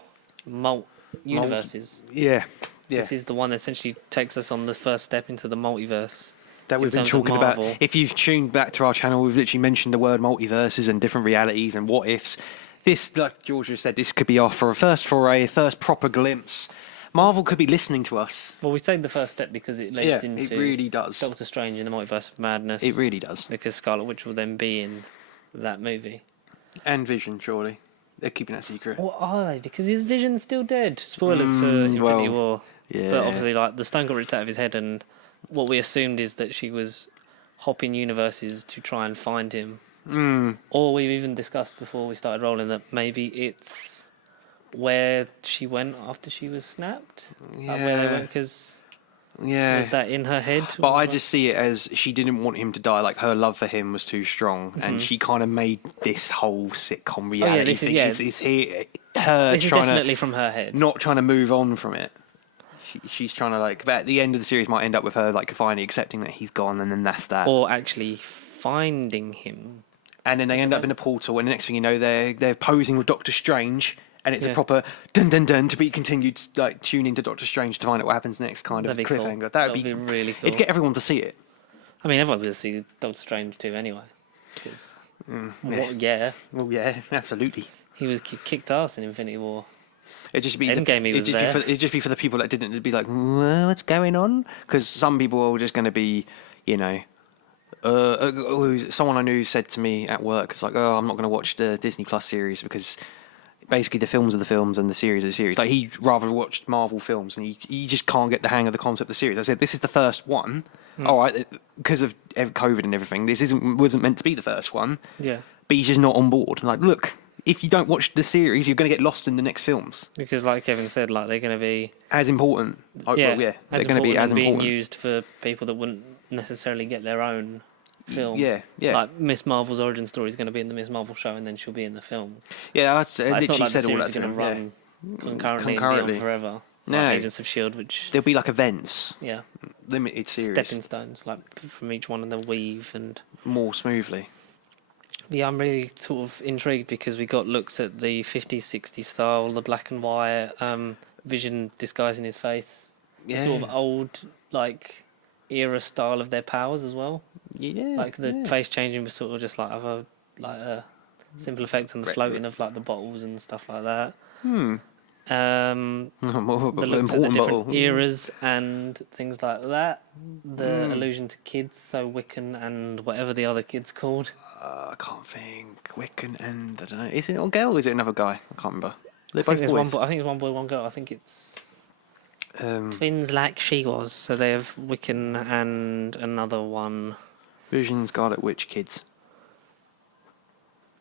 universes. Yeah. This is the one that essentially takes us on the first step into the multiverse. That we've been talking about. If you've tuned back to our channel, we've literally mentioned the word multiverses and different realities and what ifs. This, like George just said, this could be our first foray, first proper glimpse. Marvel could be listening to us. Well, we say the first step because it leads into it really does. Doctor Strange in the Multiverse of Madness. It really does. Because Scarlet Witch will then be in that movie. And Vision, surely. They're keeping that secret. What are they? Because his Vision's still dead. Spoilers for Infinity War. Yeah. But obviously, like, the stone got ripped out of his head, and what we assumed is that she was hopping universes to try and find him. Or we've even discussed before we started rolling that maybe it's where she went after she was snapped. Yeah. Like where they went, because was that in her head? But I just see it as she didn't want him to die. Like, her love for him was too strong, and she kind of made this whole sitcom reality thing. This is definitely from her head. Not trying to move on from it. She's trying to, like, but at the end of the series might end up with her, like, finally accepting that he's gone, and then that's that. Or actually finding him. And then they end up in a portal, and the next thing you know, they're posing with Doctor Strange, and it's a proper dun dun dun to be continued, like, tune into Doctor Strange to find out what happens next kind of cliffhanger. Cool. That would be really cool. It'd get everyone to see it. I mean, everyone's going to see Doctor Strange too anyway. Well, yeah, absolutely. He was kicked ass in Infinity War. It'd just be it'd just be for the people that didn't. It'd be like, what's going on? Because some people are just going to be, you know. Someone I knew said to me at work, it's like, I'm not going to watch the Disney Plus series because basically the films are the films and the series are the series. Like, he rather watched Marvel films, and he just can't get the hang of the concept of the series. I said, this is the first one. All right, because of COVID and everything, this wasn't meant to be the first one. Yeah. But he's just not on board. Like, look, if you don't watch the series, you're going to get lost in the next films. Because, like Kevin said, like they're going to be As important. Oh, yeah, well, yeah, they're as going to be important as and being important. used for people that wouldn't necessarily get their own film. Yeah, yeah. Like Miss Marvel's origin story is going to be in the Miss Marvel show, and then she'll be in the films. Yeah, I Like, it's literally not like said the all series that is to going him. to run concurrently and be on forever. No. Like Agents of S.W.O.R.D, which There'll be like events, yeah, limited series, stepping stones, like from each one, and they'll weave and. more smoothly. Yeah, I'm really sort of intrigued because we got looks at the 50s, 60s style, the black and white, Vision disguising his face, Yeah. sort of old like era style of their powers as well. Yeah. Like the face changing was sort of just like a simple effect on the floating of like the bottles and stuff like that. More The looks at the important different bottle. eras and things like that. The allusion to kids, so Wiccan and whatever the other kid's called. I can't think. Wiccan and I don't know. Is it a girl or is it another guy? I can't remember. They're I think both there's boys. one boy. I think it's one boy, one girl. I think it's Um, twins like she was. So they have Wiccan and another one. Vision, Scarlet Witch, kids.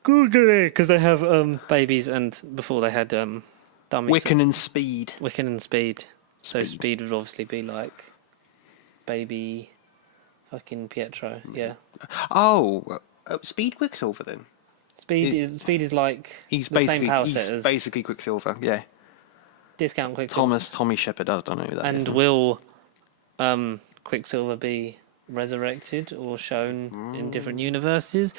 Google it, because they have babies, and before they had dummies. Wiccan and Speed. Wiccan and Speed. So Speed would obviously be like baby fucking Pietro. Yeah. Oh, Speed Quicksilver then. Speed is like He's the basically same power set as basically Quicksilver. Yeah. Discount Quicksilver. Tommy Shepherd. I don't know who that is. And will Quicksilver be resurrected or shown in different universes?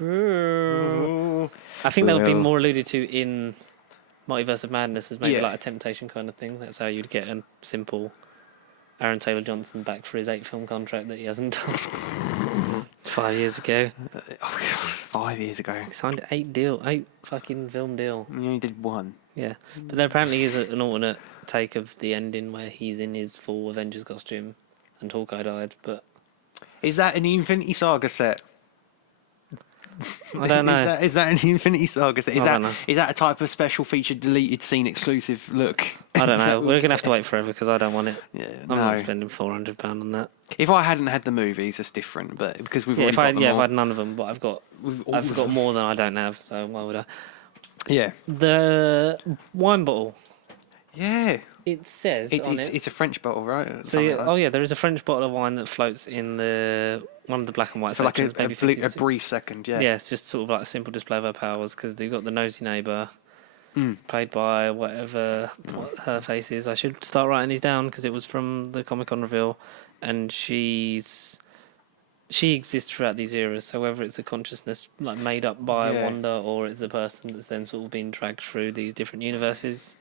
I think that would be Well. more alluded to in Multiverse of Madness as maybe Yeah. like a temptation kind of thing. That's how you'd get a simple Aaron Taylor Johnson back for his 8-film contract that he hasn't done 5 years ago. 5 years ago. He signed 8 fucking film deal. You only did one. Yeah, but there apparently is an alternate take of the ending where he's in his full Avengers costume and Hawkeye died, but Is that an Infinity Saga set? I don't know. Is that an Infinity Saga set? I don't know. Is that a type of special feature deleted scene exclusive look? I don't know. We're going to have to wait forever because I don't want it. Yeah, I'm not no. spending £400 on that. If I hadn't had the movies, it's different. But because we've already If got them I all, had none of them, but I've got more than I don't have, so why would I? yeah, The wine bottle. yeah. It says on it. It's a French bottle, right? So Something yeah, like that. oh yeah, there is a French bottle of wine that floats in one of the black and white For like sections, maybe 50, a brief second, yeah. Yeah, it's just sort of like a simple display of her powers because they've got the nosy neighbour, played by what her face is. I should start writing these down because it was from the Comic-Con reveal, and she exists throughout these eras. So whether it's a consciousness like made up by Yeah. Wanda or it's a person that's then sort of been dragged through these different universes,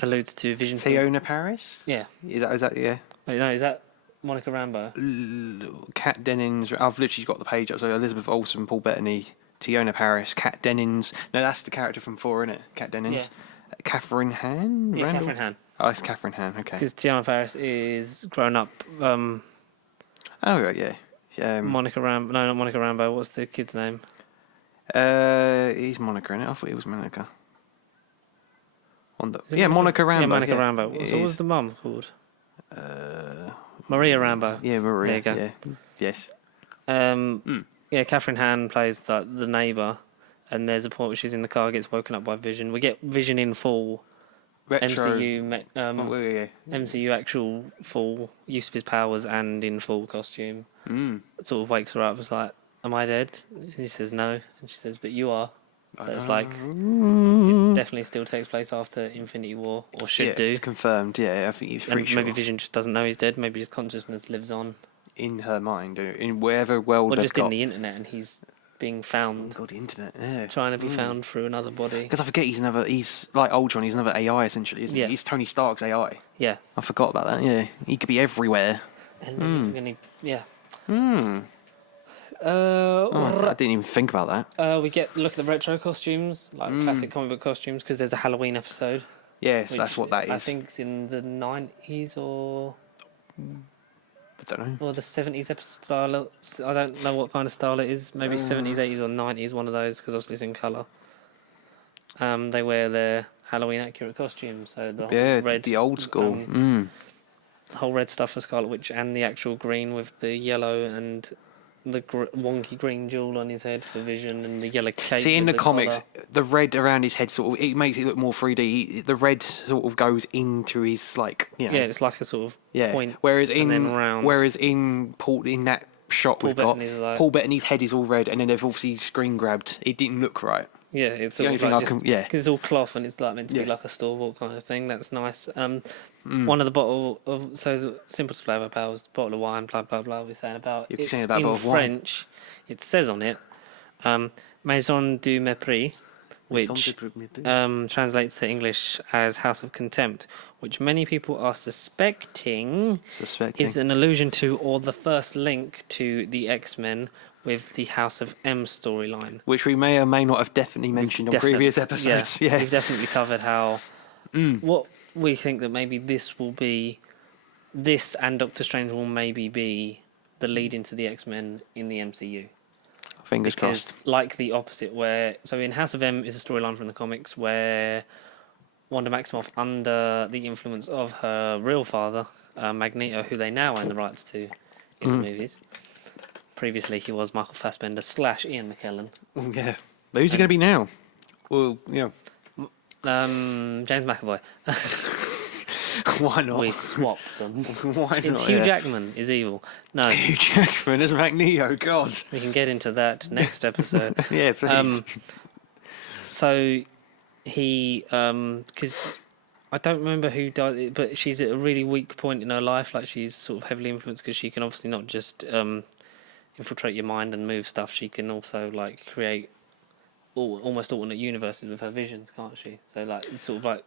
alludes to Vision. Tiona Paris? Yeah. Is that yeah? Wait, no, is that Monica Rambeau? Kat Dennings. I've literally got the page up. So Elizabeth Olsen, Paul Bettany, Tiona Paris, Kat Dennings. No, that's the character from 4, isn't it? Kat Dennings. Catherine Han. Yeah, Randall? Catherine Han. Oh, it's Catherine Han. Okay. Because Tiana Paris is grown up. Oh right, yeah. Monica Rambeau. No, not Monica Rambeau. What's the kid's name? He's Monica in it. I thought it was Monica. Monica Rambeau. Yeah, Monica yeah. Rambeau. It So what's is. the mum called? Maria Rambeau. Yeah, Maria. There you go. Yeah. Yes. Yeah, Catherine Han plays the neighbour, and there's a point where she's in the car, gets woken up by Vision. We get Vision in full Retro. MCU, MCU actual full use of his powers and in full costume. Sort of wakes her up. It's like, "Am I dead?" And he says no, and she says, "But you are." So it's like it definitely still takes place after Infinity War, or should do. It's confirmed. Yeah, I think he's pretty And sure. maybe Vision just doesn't know he's dead. Maybe his consciousness lives on, In her mind, in wherever world or they've just got. in the internet, and he's being found, God, the internet. Yeah. trying to be found through another body. Because I forget he's like Ultron. He's another AI essentially, isn't Yeah. he? He's Tony Stark's AI. Yeah, I forgot about that. Yeah, he could be everywhere. and yeah. I didn't even think about that. We look at the retro costumes, like classic comic book costumes, because there's a Halloween episode. Yes, which that's what that is. I think it's in the 90s or I don't know. the 70s episode style. I don't know what kind of style it is. Maybe 70s, 80s, or 90s. One of those, because obviously it's in colour. They wear their Halloween accurate costumes. So the Yeah, red, the old school. the whole red stuff for Scarlet Witch, and the actual green with the yellow and the wonky green jewel on his head for Vision, and the yellow cape. See, in with the comics, collar. the red around his head sort of it makes it look more 3D. The red sort of goes into his like Yeah, it's like a sort of point. Whereas and then round. in that shot Paul we've got Bettany's like- Paul Bettany's head is all red, and then they've obviously screen grabbed. It didn't look right. Yeah, it's The sort only of thing like I can- yeah. because it's all cloth and it's like meant to be Yeah. like a store-bought kind of thing. That's nice. One of the bottle of the simple flavor powers, bottle of wine, blah blah blah. We're saying about You're it's saying about a in bottle of wine. French. It says on it, Maison du Mépris, which translates to English as House of Contempt, which many people are suspecting is an allusion to or the first link to the X-Men with the House of M storyline. which we may or may not have definitely mentioned on previous episodes. Yeah, We've definitely covered how what we think that maybe this will be. This and Doctor Strange will maybe be the lead into the X-Men in the MCU. fingers Because crossed. like the opposite, where so in House of M is a storyline from the comics where Wanda Maximoff, under the influence of her real father, Magneto, who they now own the rights to in the movies. Previously, he was Michael Fassbender / Ian McKellen. Yeah, but who's he going to be now? Well, James McAvoy. why not? We swapped them. Why not? It's Hugh Jackman is evil. No, Hugh Jackman as Magneto. God. we can get into that next episode. Yeah, please. So he, because I don't remember who died, it, but she's at a really weak point in her life. Like she's sort of heavily influenced because she can obviously not just infiltrate your mind and move stuff. She can also like create almost alternate universes with her visions, can't she? So like it's sort of like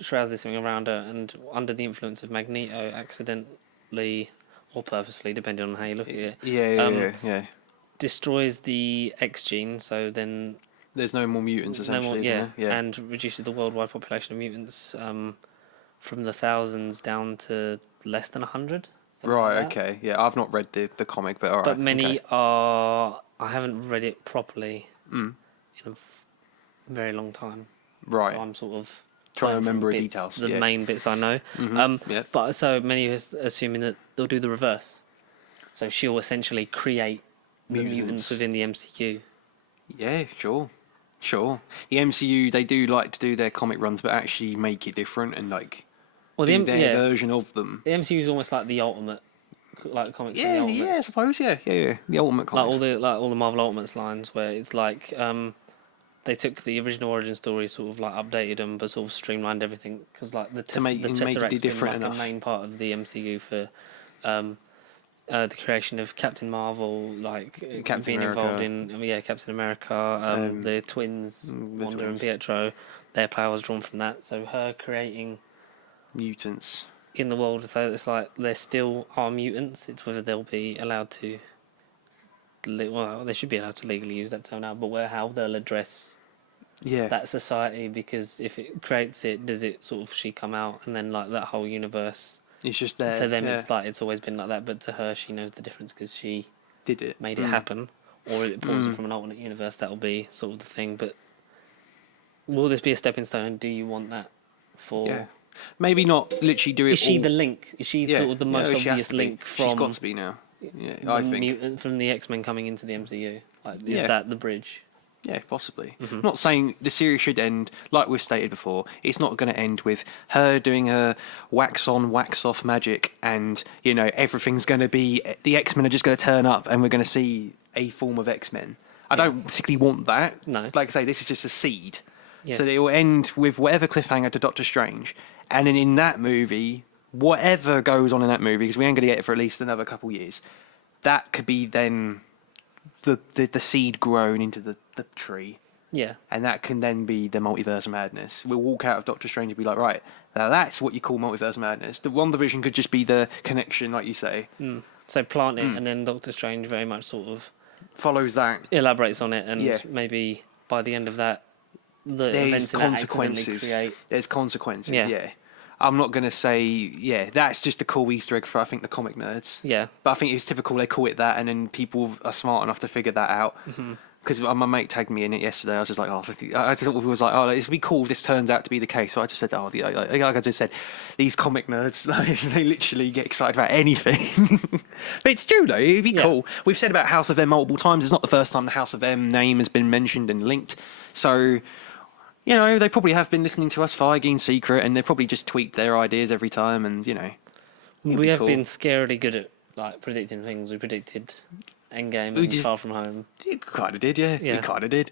shrouds this thing around her, and under the influence of Magneto, accidentally or purposefully, depending on how you look at it, Yeah. destroys the X gene. So then There's no more mutants, essentially, isn't there? Yeah. and reduces the worldwide population of mutants from the thousands down to less than 100. Right, okay. Yeah, I've not read the comic, but all right. But many okay. are. I haven't read it properly in a very long time. Right. So I'm sort of Trying to going from remember bits, details. the Yeah. main bits I know. Yeah. But so many are assuming that they'll do the reverse. So she'll essentially create the Mutants. mutants within the MCU. Yeah, sure. The MCU, they do like to do their comic runs, but actually make it different and like Well, do their version of them. The MCU is almost like the ultimate, like comics. Yeah, and the yeah, I Ultimates. suppose. Yeah. The ultimate Like comics. all the Marvel Ultimates lines, where it's like they took the original origin story, sort of like updated them, but sort of streamlined everything because like the make it Tesseract's different been like enough. a main part of the MCU for the creation of Captain Marvel, like Captain being America. involved in Captain America, the twins Wanda and twins. Pietro, their power was drawn from that. So her creating Mutants. in the world, so it's like there still are mutants. It's whether they'll be allowed to. Well, they should be allowed to legally use that term now, but how they'll address Yeah. that society, because if it creates it, does it sort of she come out and then like that whole universe? It's just there. To them, yeah. it's like it's always been like that, but to her, she knows the difference because she Did it. made it happen, or it pulls it from an alternate universe. That'll be sort of the thing. But will this be a stepping stone? And do you want that for? Yeah. Maybe not literally do it. Is she all- the link? Is she Yeah. sort of the most Yeah, she has obvious to be. link from? She's got to be now. Yeah, the I think. mutant from the X-Men coming into the MCU. Like, is Yeah. that the bridge? Yeah, possibly. I'm not saying the series should end, like we've stated before, it's not going to end with her doing her wax on, wax off magic and, everything's going to be, the X-Men are just going to turn up and we're going to see a form of X-Men. I don't particularly want that. No. Like I say, this is just a seed. Yes. So it will end with whatever cliffhanger to Doctor Strange. And then in that movie, whatever goes on in that movie, because we ain't going to get it for at least another couple years, that could be then the seed grown into the tree. Yeah. And that can then be the multiverse of madness. We'll walk out of Doctor Strange and be like, right, now that's what you call multiverse of madness. The WandaVision could just be the connection, like you say. So plant it, and then Doctor Strange very much sort of Follows that. elaborates on it, and Yeah. maybe by the end of that, the There's events in that accidentally consequences. create. There's consequences, Yeah. yeah. I'm not going to say, that's just a cool Easter egg for, I think, the comic nerds. Yeah. But I think it's typical they call it that, and then people are smart enough to figure that out. because my mate tagged me in it yesterday. I was just like, oh, I sort of was like, oh, it'd be cool if this turns out to be the case. So I just said, oh, like I just said, these comic nerds, they literally get excited about anything. But it's true though. It'd be cool. We've said about House of M multiple times. It's not the first time the House of M name has been mentioned and linked. So, you know, they probably have been listening to us Feige in secret, and they probably just tweaked their ideas every time. And you know, we have been scarily good at like predicting things. We predicted Endgame and Far From Home. You kind of did, yeah. You kind of did.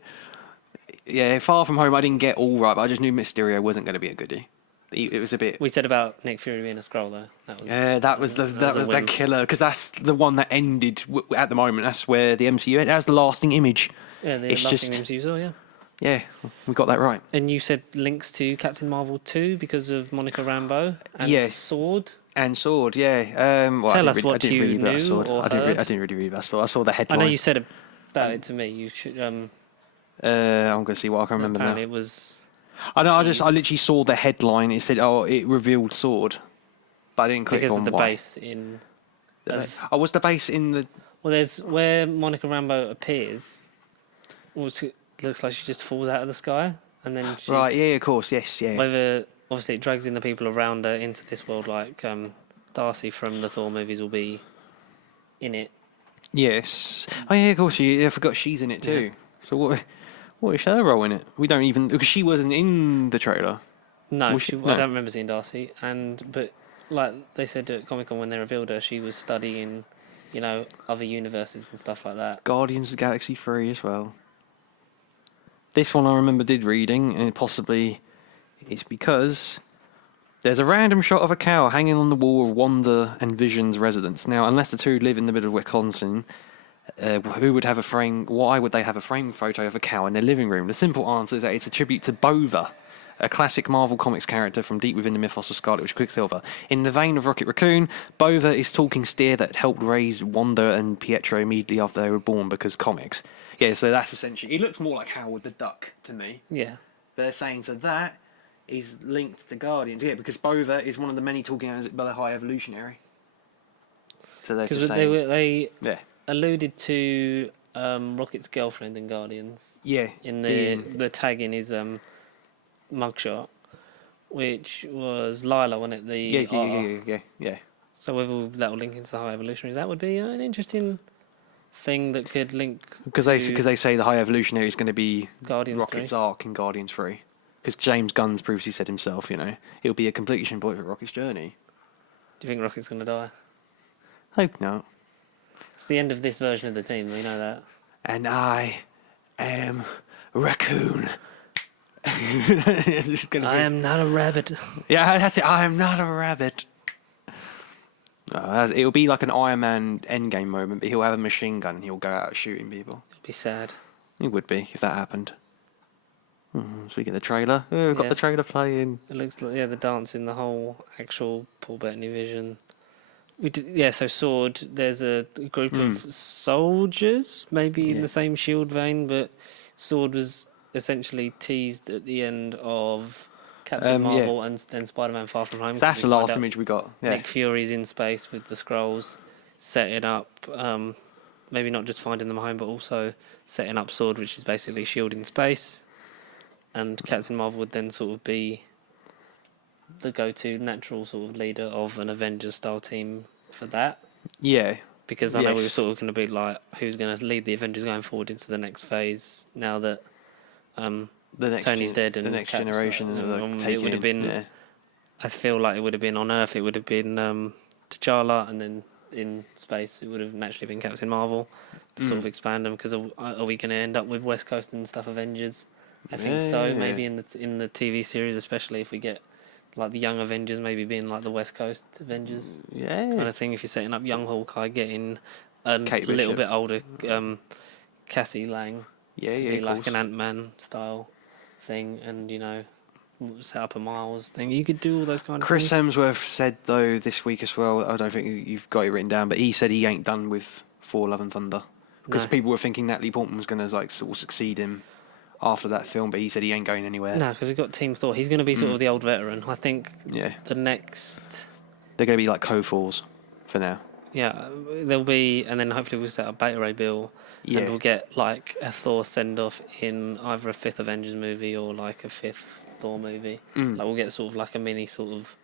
Yeah, Far From Home I didn't get all right, but I just knew Mysterio wasn't going to be a goodie. It was a bit. We said about Nick Fury being a Skrull though. That was the killer, because that's the one that ended at the moment. That's where the MCU ended. That's the lasting image. Yeah, the lasting image you saw, yeah. Yeah, we got that right. And you said links to Captain Marvel 2 because of Monica Rambeau and S.W.O.R.D. And S.W.O.R.D, yeah. Tell us what you knew or heard. I didn't really read about S.W.O.R.D. I saw the headline. I know you said about it to me. You should. I'm going to see what I can remember now. It was. I know. I literally saw the headline. It said, "Oh, it revealed S.W.O.R.D," but I didn't click because on of the why. base in. Was the base in the? Well, there's where Monica Rambeau appears. Looks like she just falls out of the sky, and then right. Yeah, of course. Yes. Yeah. Whether obviously it drags in the people around her into this world, like Darcy from the Thor movies will be in it. Yes. Oh yeah, of course. I forgot she's in it too. Yeah. So what is her role in it? We don't even, because she wasn't in the trailer. No, I don't remember seeing Darcy. But like they said at Comic-Con when they revealed her, she was studying, you know, other universes and stuff like that. Guardians of the Galaxy 3 as well. This one I remember did reading, and possibly it's because there's a random shot of a cow hanging on the wall of Wanda and Vision's residence. Now, unless the two live in the middle of Wisconsin, who would have a frame? Why would they have a framed photo of a cow in their living room? The simple answer is that it's a tribute to Bova, a classic Marvel Comics character from deep within the mythos of Scarlet Witch Quicksilver. In the vein of Rocket Raccoon, Bova is talking steer that helped raise Wanda and Pietro immediately after they were born because comics. Yeah, so that's essentially... It looks more like Howard the Duck to me. Yeah. They're saying, so that is linked to Guardians. Yeah, because Bova is one of the many talking by the High Evolutionary. So they're just saying... They alluded to Rocket's girlfriend in Guardians. Yeah. In the tag in his mugshot, which was Lila, wasn't it? Yeah. So whether that will link into the High Evolutionaries, that would be an interesting thing that could link. Because they say the High Evolutionary is going to be Guardians Rocket's 3. arc in Guardians 3. Because James Gunn's previously said himself, you know, it'll be a completion point for Rocket's journey. Do you think Rocket's going to die? Hope not. It's the end of this version of the team, we know that. And I am Raccoon. I am not a rabbit. Yeah, that's it. I am not a rabbit. It'll be like an Iron Man Endgame moment, but he'll have a machine gun and he'll go out shooting people. It'll be sad. It would be if that happened. So we get the trailer. Oh, we've got the trailer playing. It looks like the dance in the whole actual Paul Bettany vision. We did, so S.W.O.R.D. There's a group of soldiers, maybe in the same Shield vein, but S.W.O.R.D. was essentially teased at the end of Captain Marvel and then Spider-Man Far From Home. So that's the last image we got. Yeah. Nick Fury's in space with the Skrulls, setting up, maybe not just finding them home, but also setting up S.W.O.R.D, which is basically S.H.I.E.L.D. in space. And Captain Marvel would then sort of be the go-to natural sort of leader of an Avengers-style team for that. Yeah. Because I know we were sort of going to be like, who's going to lead the Avengers going forward into the next phase now that Tony's dead and the next generation it would have been. I feel like it would have been on Earth. It would have been T'Challa, and then in space it would have naturally been Captain Marvel to sort of expand them. Because are we going to end up with West Coast and stuff Avengers? I think so. Maybe in the TV series, especially if we get like the young Avengers, maybe being like the West Coast Avengers. Yeah, kind of thing. If you're setting up young Hawkeye, getting a little bit older Cassie Lang. To be like an Ant-Man style thing, and set up a Miles thing. You could do all those kind of things. things. Chris Hemsworth said though this week as well, I don't think you've got it written down, but he said he ain't done with Thor: Love and Thunder because people were thinking Natalie Portman was going to like sort of succeed him after that film, but he said he ain't going anywhere. No, because we've got Team Thor. He's going to be sort of the old veteran. I think the next... They're going to be like co-Thors for now. Yeah, there'll be, and then hopefully we'll set up Beta Ray Bill, Yeah. and we'll get like a Thor send off in either a fifth Avengers movie or like a fifth Thor movie. Like we'll get sort of like a mini sort of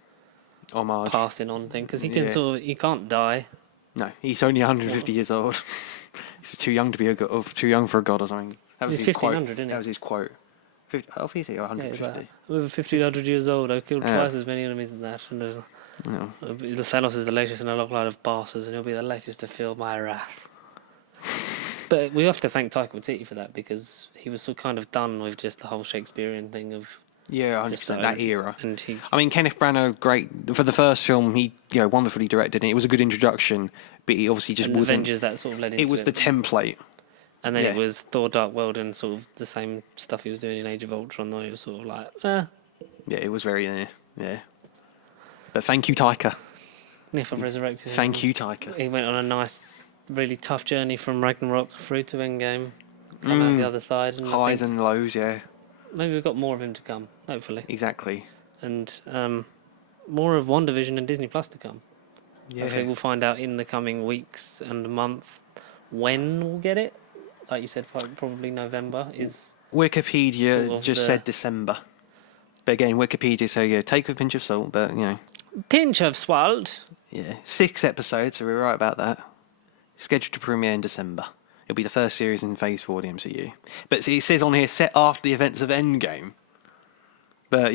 Homage. passing on thing because he can Yeah. he can't die. No, he's only 150 years old. He's too young to be a god, or too young for a god or something. That was He's his quote. 1500, isn't he? That was his quote. 50, oh, he's Yeah, 150. I'm over 1500 years old. I killed Yeah. twice as many enemies as that, and No. the Thanos is the latest in a long line of bosses, and he'll be the latest to feel my wrath. But we have to thank Taika Waititi for that because he was so kind of done with just the whole Shakespearean thing of. Yeah, 100%. Just That era. And he, I mean, Kenneth Branagh, great for the first film. He, wonderfully directed it. It was a good introduction, but he obviously just and wasn't. Avengers that sort of led into It was the template. and then yeah. it was Thor: Dark World and sort of the same stuff he was doing in Age of Ultron. Though it was sort of like, Yeah, it was very yeah. But thank you, Taika. if I've resurrected him. Thank you, Taika. He went on a nice, really tough journey from Ragnarok through to Endgame. Come out the other side. And I Highs think and lows, yeah, maybe we've got more of him to come, hopefully. exactly. And more of WandaVision and Disney Plus to come. Yeah. Hopefully we'll find out in the coming weeks and month when we'll get it. Like you said, probably November is... Wikipedia sort of just said December. But again, Wikipedia, so yeah, take with a pinch of salt, but Pinch of salt. yeah. 6 episodes, so we're right about that. Scheduled to premiere in December. It'll be the first series in Phase 4 of the MCU. But see, it says on here, set after the events of Endgame. But,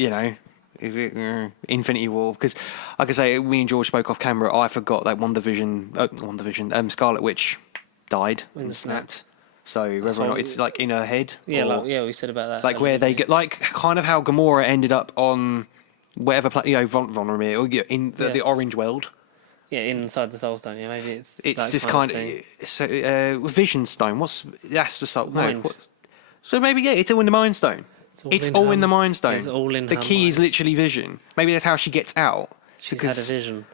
is it Infinity War? Because, like I say, me and George spoke off camera, I forgot that WandaVision, Scarlet Witch died In the snap. snapped. So whether or not it's like in her head. Yeah, or, we said about that. like where they get, like kind of how Gamora ended up on whatever, Von Ramir, or in the Orange World. Yeah, inside the Soul Stone. Yeah, maybe it's. It's that just kind kind of. of so Vision Stone. That's the soul? Mind. No, so maybe it's all in the Mind Stone. It's all in the Mind Stone. It's all in the her key is mind. literally Vision. Maybe that's how she gets out. She's had a vision.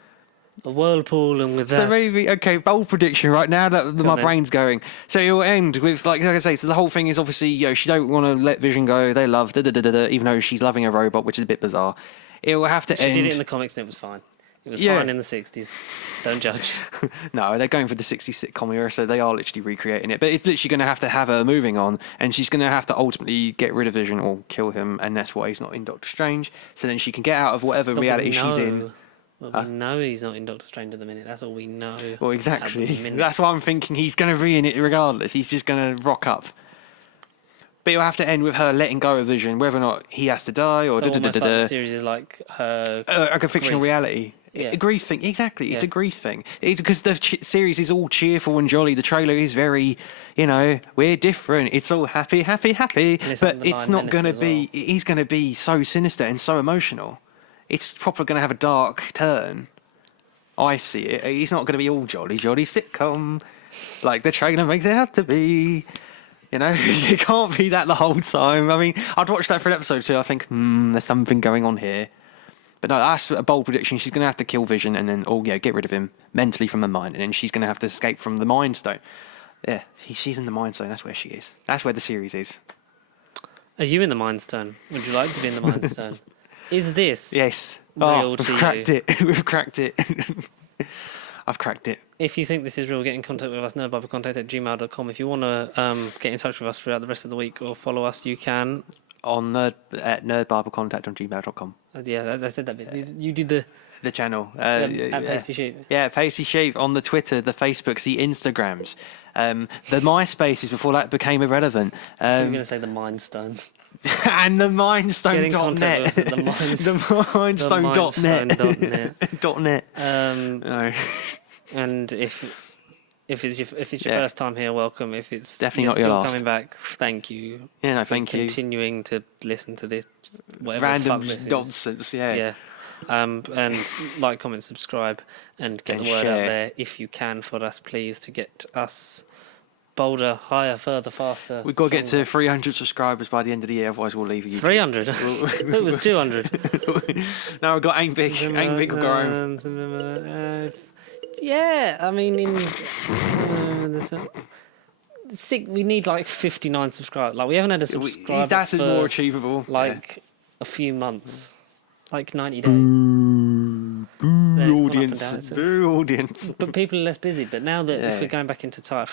A whirlpool, and with that. So maybe bold prediction right now that my on then. brain's going. So it'll end with like I say. So the whole thing is obviously she don't want to let Vision go. They love even though she's loving a robot, which is a bit bizarre. It will have to She end. did it in the comics and it was fine. It was Yeah. fine in the 60s. Don't judge. No, they're going for the 60s sitcom era, so they are literally recreating it. But it's literally going to have her moving on, and she's going to have to ultimately get rid of Vision or kill him, and that's why he's not in Doctor Strange. So then she can get out of whatever But reality we she's in. But we know he's not in Doctor Strange at the minute. That's all we know. Well, at the exactly. minute. That's why I'm thinking he's going to be in it regardless. He's just going to rock up. But it'll have to end with her letting go of Vision, whether or not he has to die or So almost like the series is like her. like a fictional grief. reality. Yeah. A grief thing, exactly. It's Yeah. a grief thing. It's because the series is all cheerful and jolly. The trailer is very, we're different. It's all happy, happy, happy. it's But underlying it's not menace going to as be. He's going to be so sinister and so emotional. It's probably going to have a dark turn. I see it. He's not going to be all jolly sitcom, like the trailer makes it out to be. It can't be that the whole time. I mean, I'd watch that for an episode too. I think, there's something going on here. But no, that's a bold prediction. She's going to have to kill Vision and then, get rid of him mentally from her mind. And then she's going to have to escape from the Mind Stone. Yeah, she's in the Mind Stone. That's where she is. That's where the series is. Are you in the Mind Stone? Would you like to be in the Mind Stone? Is this Yes. real we've to cracked you? it. We've cracked it. I've cracked it. If you think this is real, get in contact with us, nerdbiblecontact@gmail.com. If you want to get in touch with us throughout the rest of the week or follow us, you can. On nerdbiblecontact on gmail.com. Yeah, I said that bit. You did the channel. at Pasty Sheep. Yeah, Pasty Sheep on the Twitter, the Facebooks, the Instagrams. The MySpaces before that became irrelevant. You're going to say the Mind Stone. And the Get in mindstone.net. contact with us at the mindstone.net. .net. No. And if it's your Yeah. first time here, welcome. If it's Definitely you're not your still last. coming back, thank you. Yeah, no, for thank you. Continuing to listen to this, whatever Random the fuck this is. nonsense, yeah. Yeah. And like, comment, subscribe, and get And the word out share. there if you can for us, please, to get us bolder, higher, further, faster. We've got to get to stronger. 300 subscribers by the end of the year, otherwise we'll leave you. 300. I thought it was 200. No, we've got Aim Big. Aim Big will go home. Yeah, I mean, we need like 59 subscribers. Like, we haven't had a subscriber That's for more achievable. like a few months. like 90 days. Then it's gone up and Audience. down, isn't it? Boo, audience. But people are less busy. But now that if Yeah. we're going back into tight,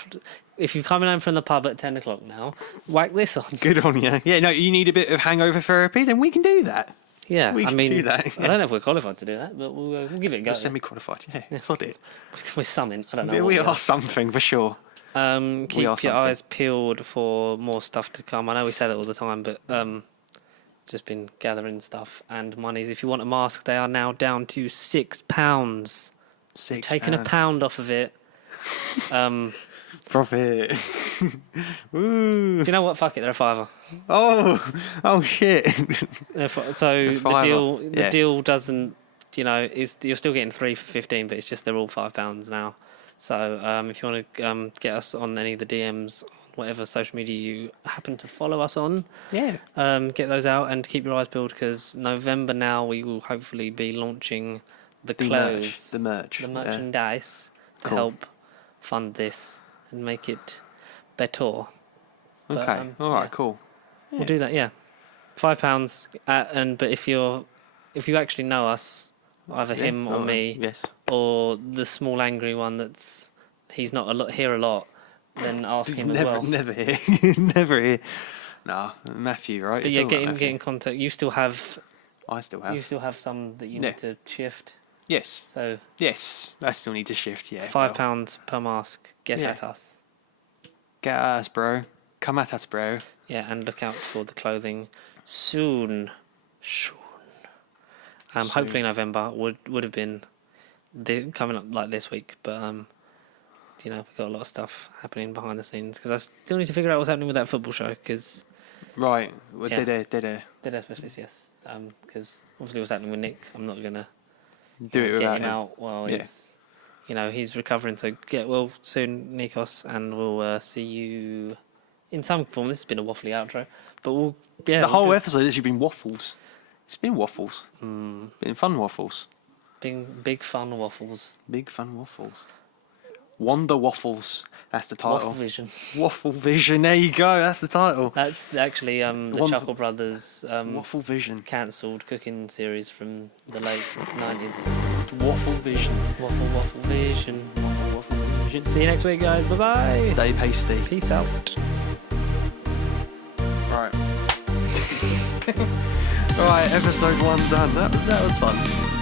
if you're coming home from the pub at 10 o'clock now, whack this on. Good on you. Yeah, no, you need a bit of hangover therapy, then we can do that. Yeah, We I can mean, do that, I don't know if we're qualified to do that, but we'll give it a go. We're semi-qualified, yeah. Sod it. We're something. I don't know. Yeah, what we are something for sure. Keep We are your something. eyes peeled for more stuff to come. I know we say that all the time, but just been gathering stuff and monies. If you want a mask, they are now down to £6. Taking a pound off of it. Profit. Woo. You know what? Fuck it, they're a fiver. Oh shit. So the fiver. deal doesn't, is you're still getting 3 for 15, but it's just they're all £5 now. So if you want to get us on any of the DMs, whatever social media you happen to follow us on, Yeah. get those out and keep your eyes peeled because November now we will hopefully be launching the clothes, The merch. the merchandise to Cool. help fund this and make it better. But, Okay. All right. yeah. Cool. We'll do that, yeah. £5, but if you actually know us, either him or me, Yes. or the small angry one he's not here a lot, then ask him as well. Never here. Never here. Nah, Matthew, right? But It's yeah, all about get Matthew. in contact. You still have I still have. some that you Yeah. need to shift. Yes. So Yes. I still need to shift. Yeah. £5 per mask. Get Yeah. at us. Get at us, bro. Come at us, bro. Yeah, and look out for the clothing soon. Hopefully November would have been coming up like this week, but we've got a lot of stuff happening behind the scenes because I still need to figure out what's happening with that football show because Right. Well, Yeah. Did Dead Air Specialist, yes. Because obviously what's happening with Nick, I'm not gonna do it get without him him. out while Yeah. he's recovering. So get well soon, Nikos, and we'll see you in some form. This has been a waffly outro, but The whole episode has been waffles. It's been waffles. Mm. Been fun waffles. Being big fun waffles. Big fun waffles. Wonder Waffles. That's the title. WandaVision. Waffle Vision. There you go. That's the title. That's actually the Wanda- Chuckle Brothers Waffle Vision. cancelled cooking series from the late 90s. Waffle Vision. Waffle Vision. Waffle Vision. See you next week, guys. Bye bye. Stay pasty. Peace out. Right. Right, episode 1 done. That was fun.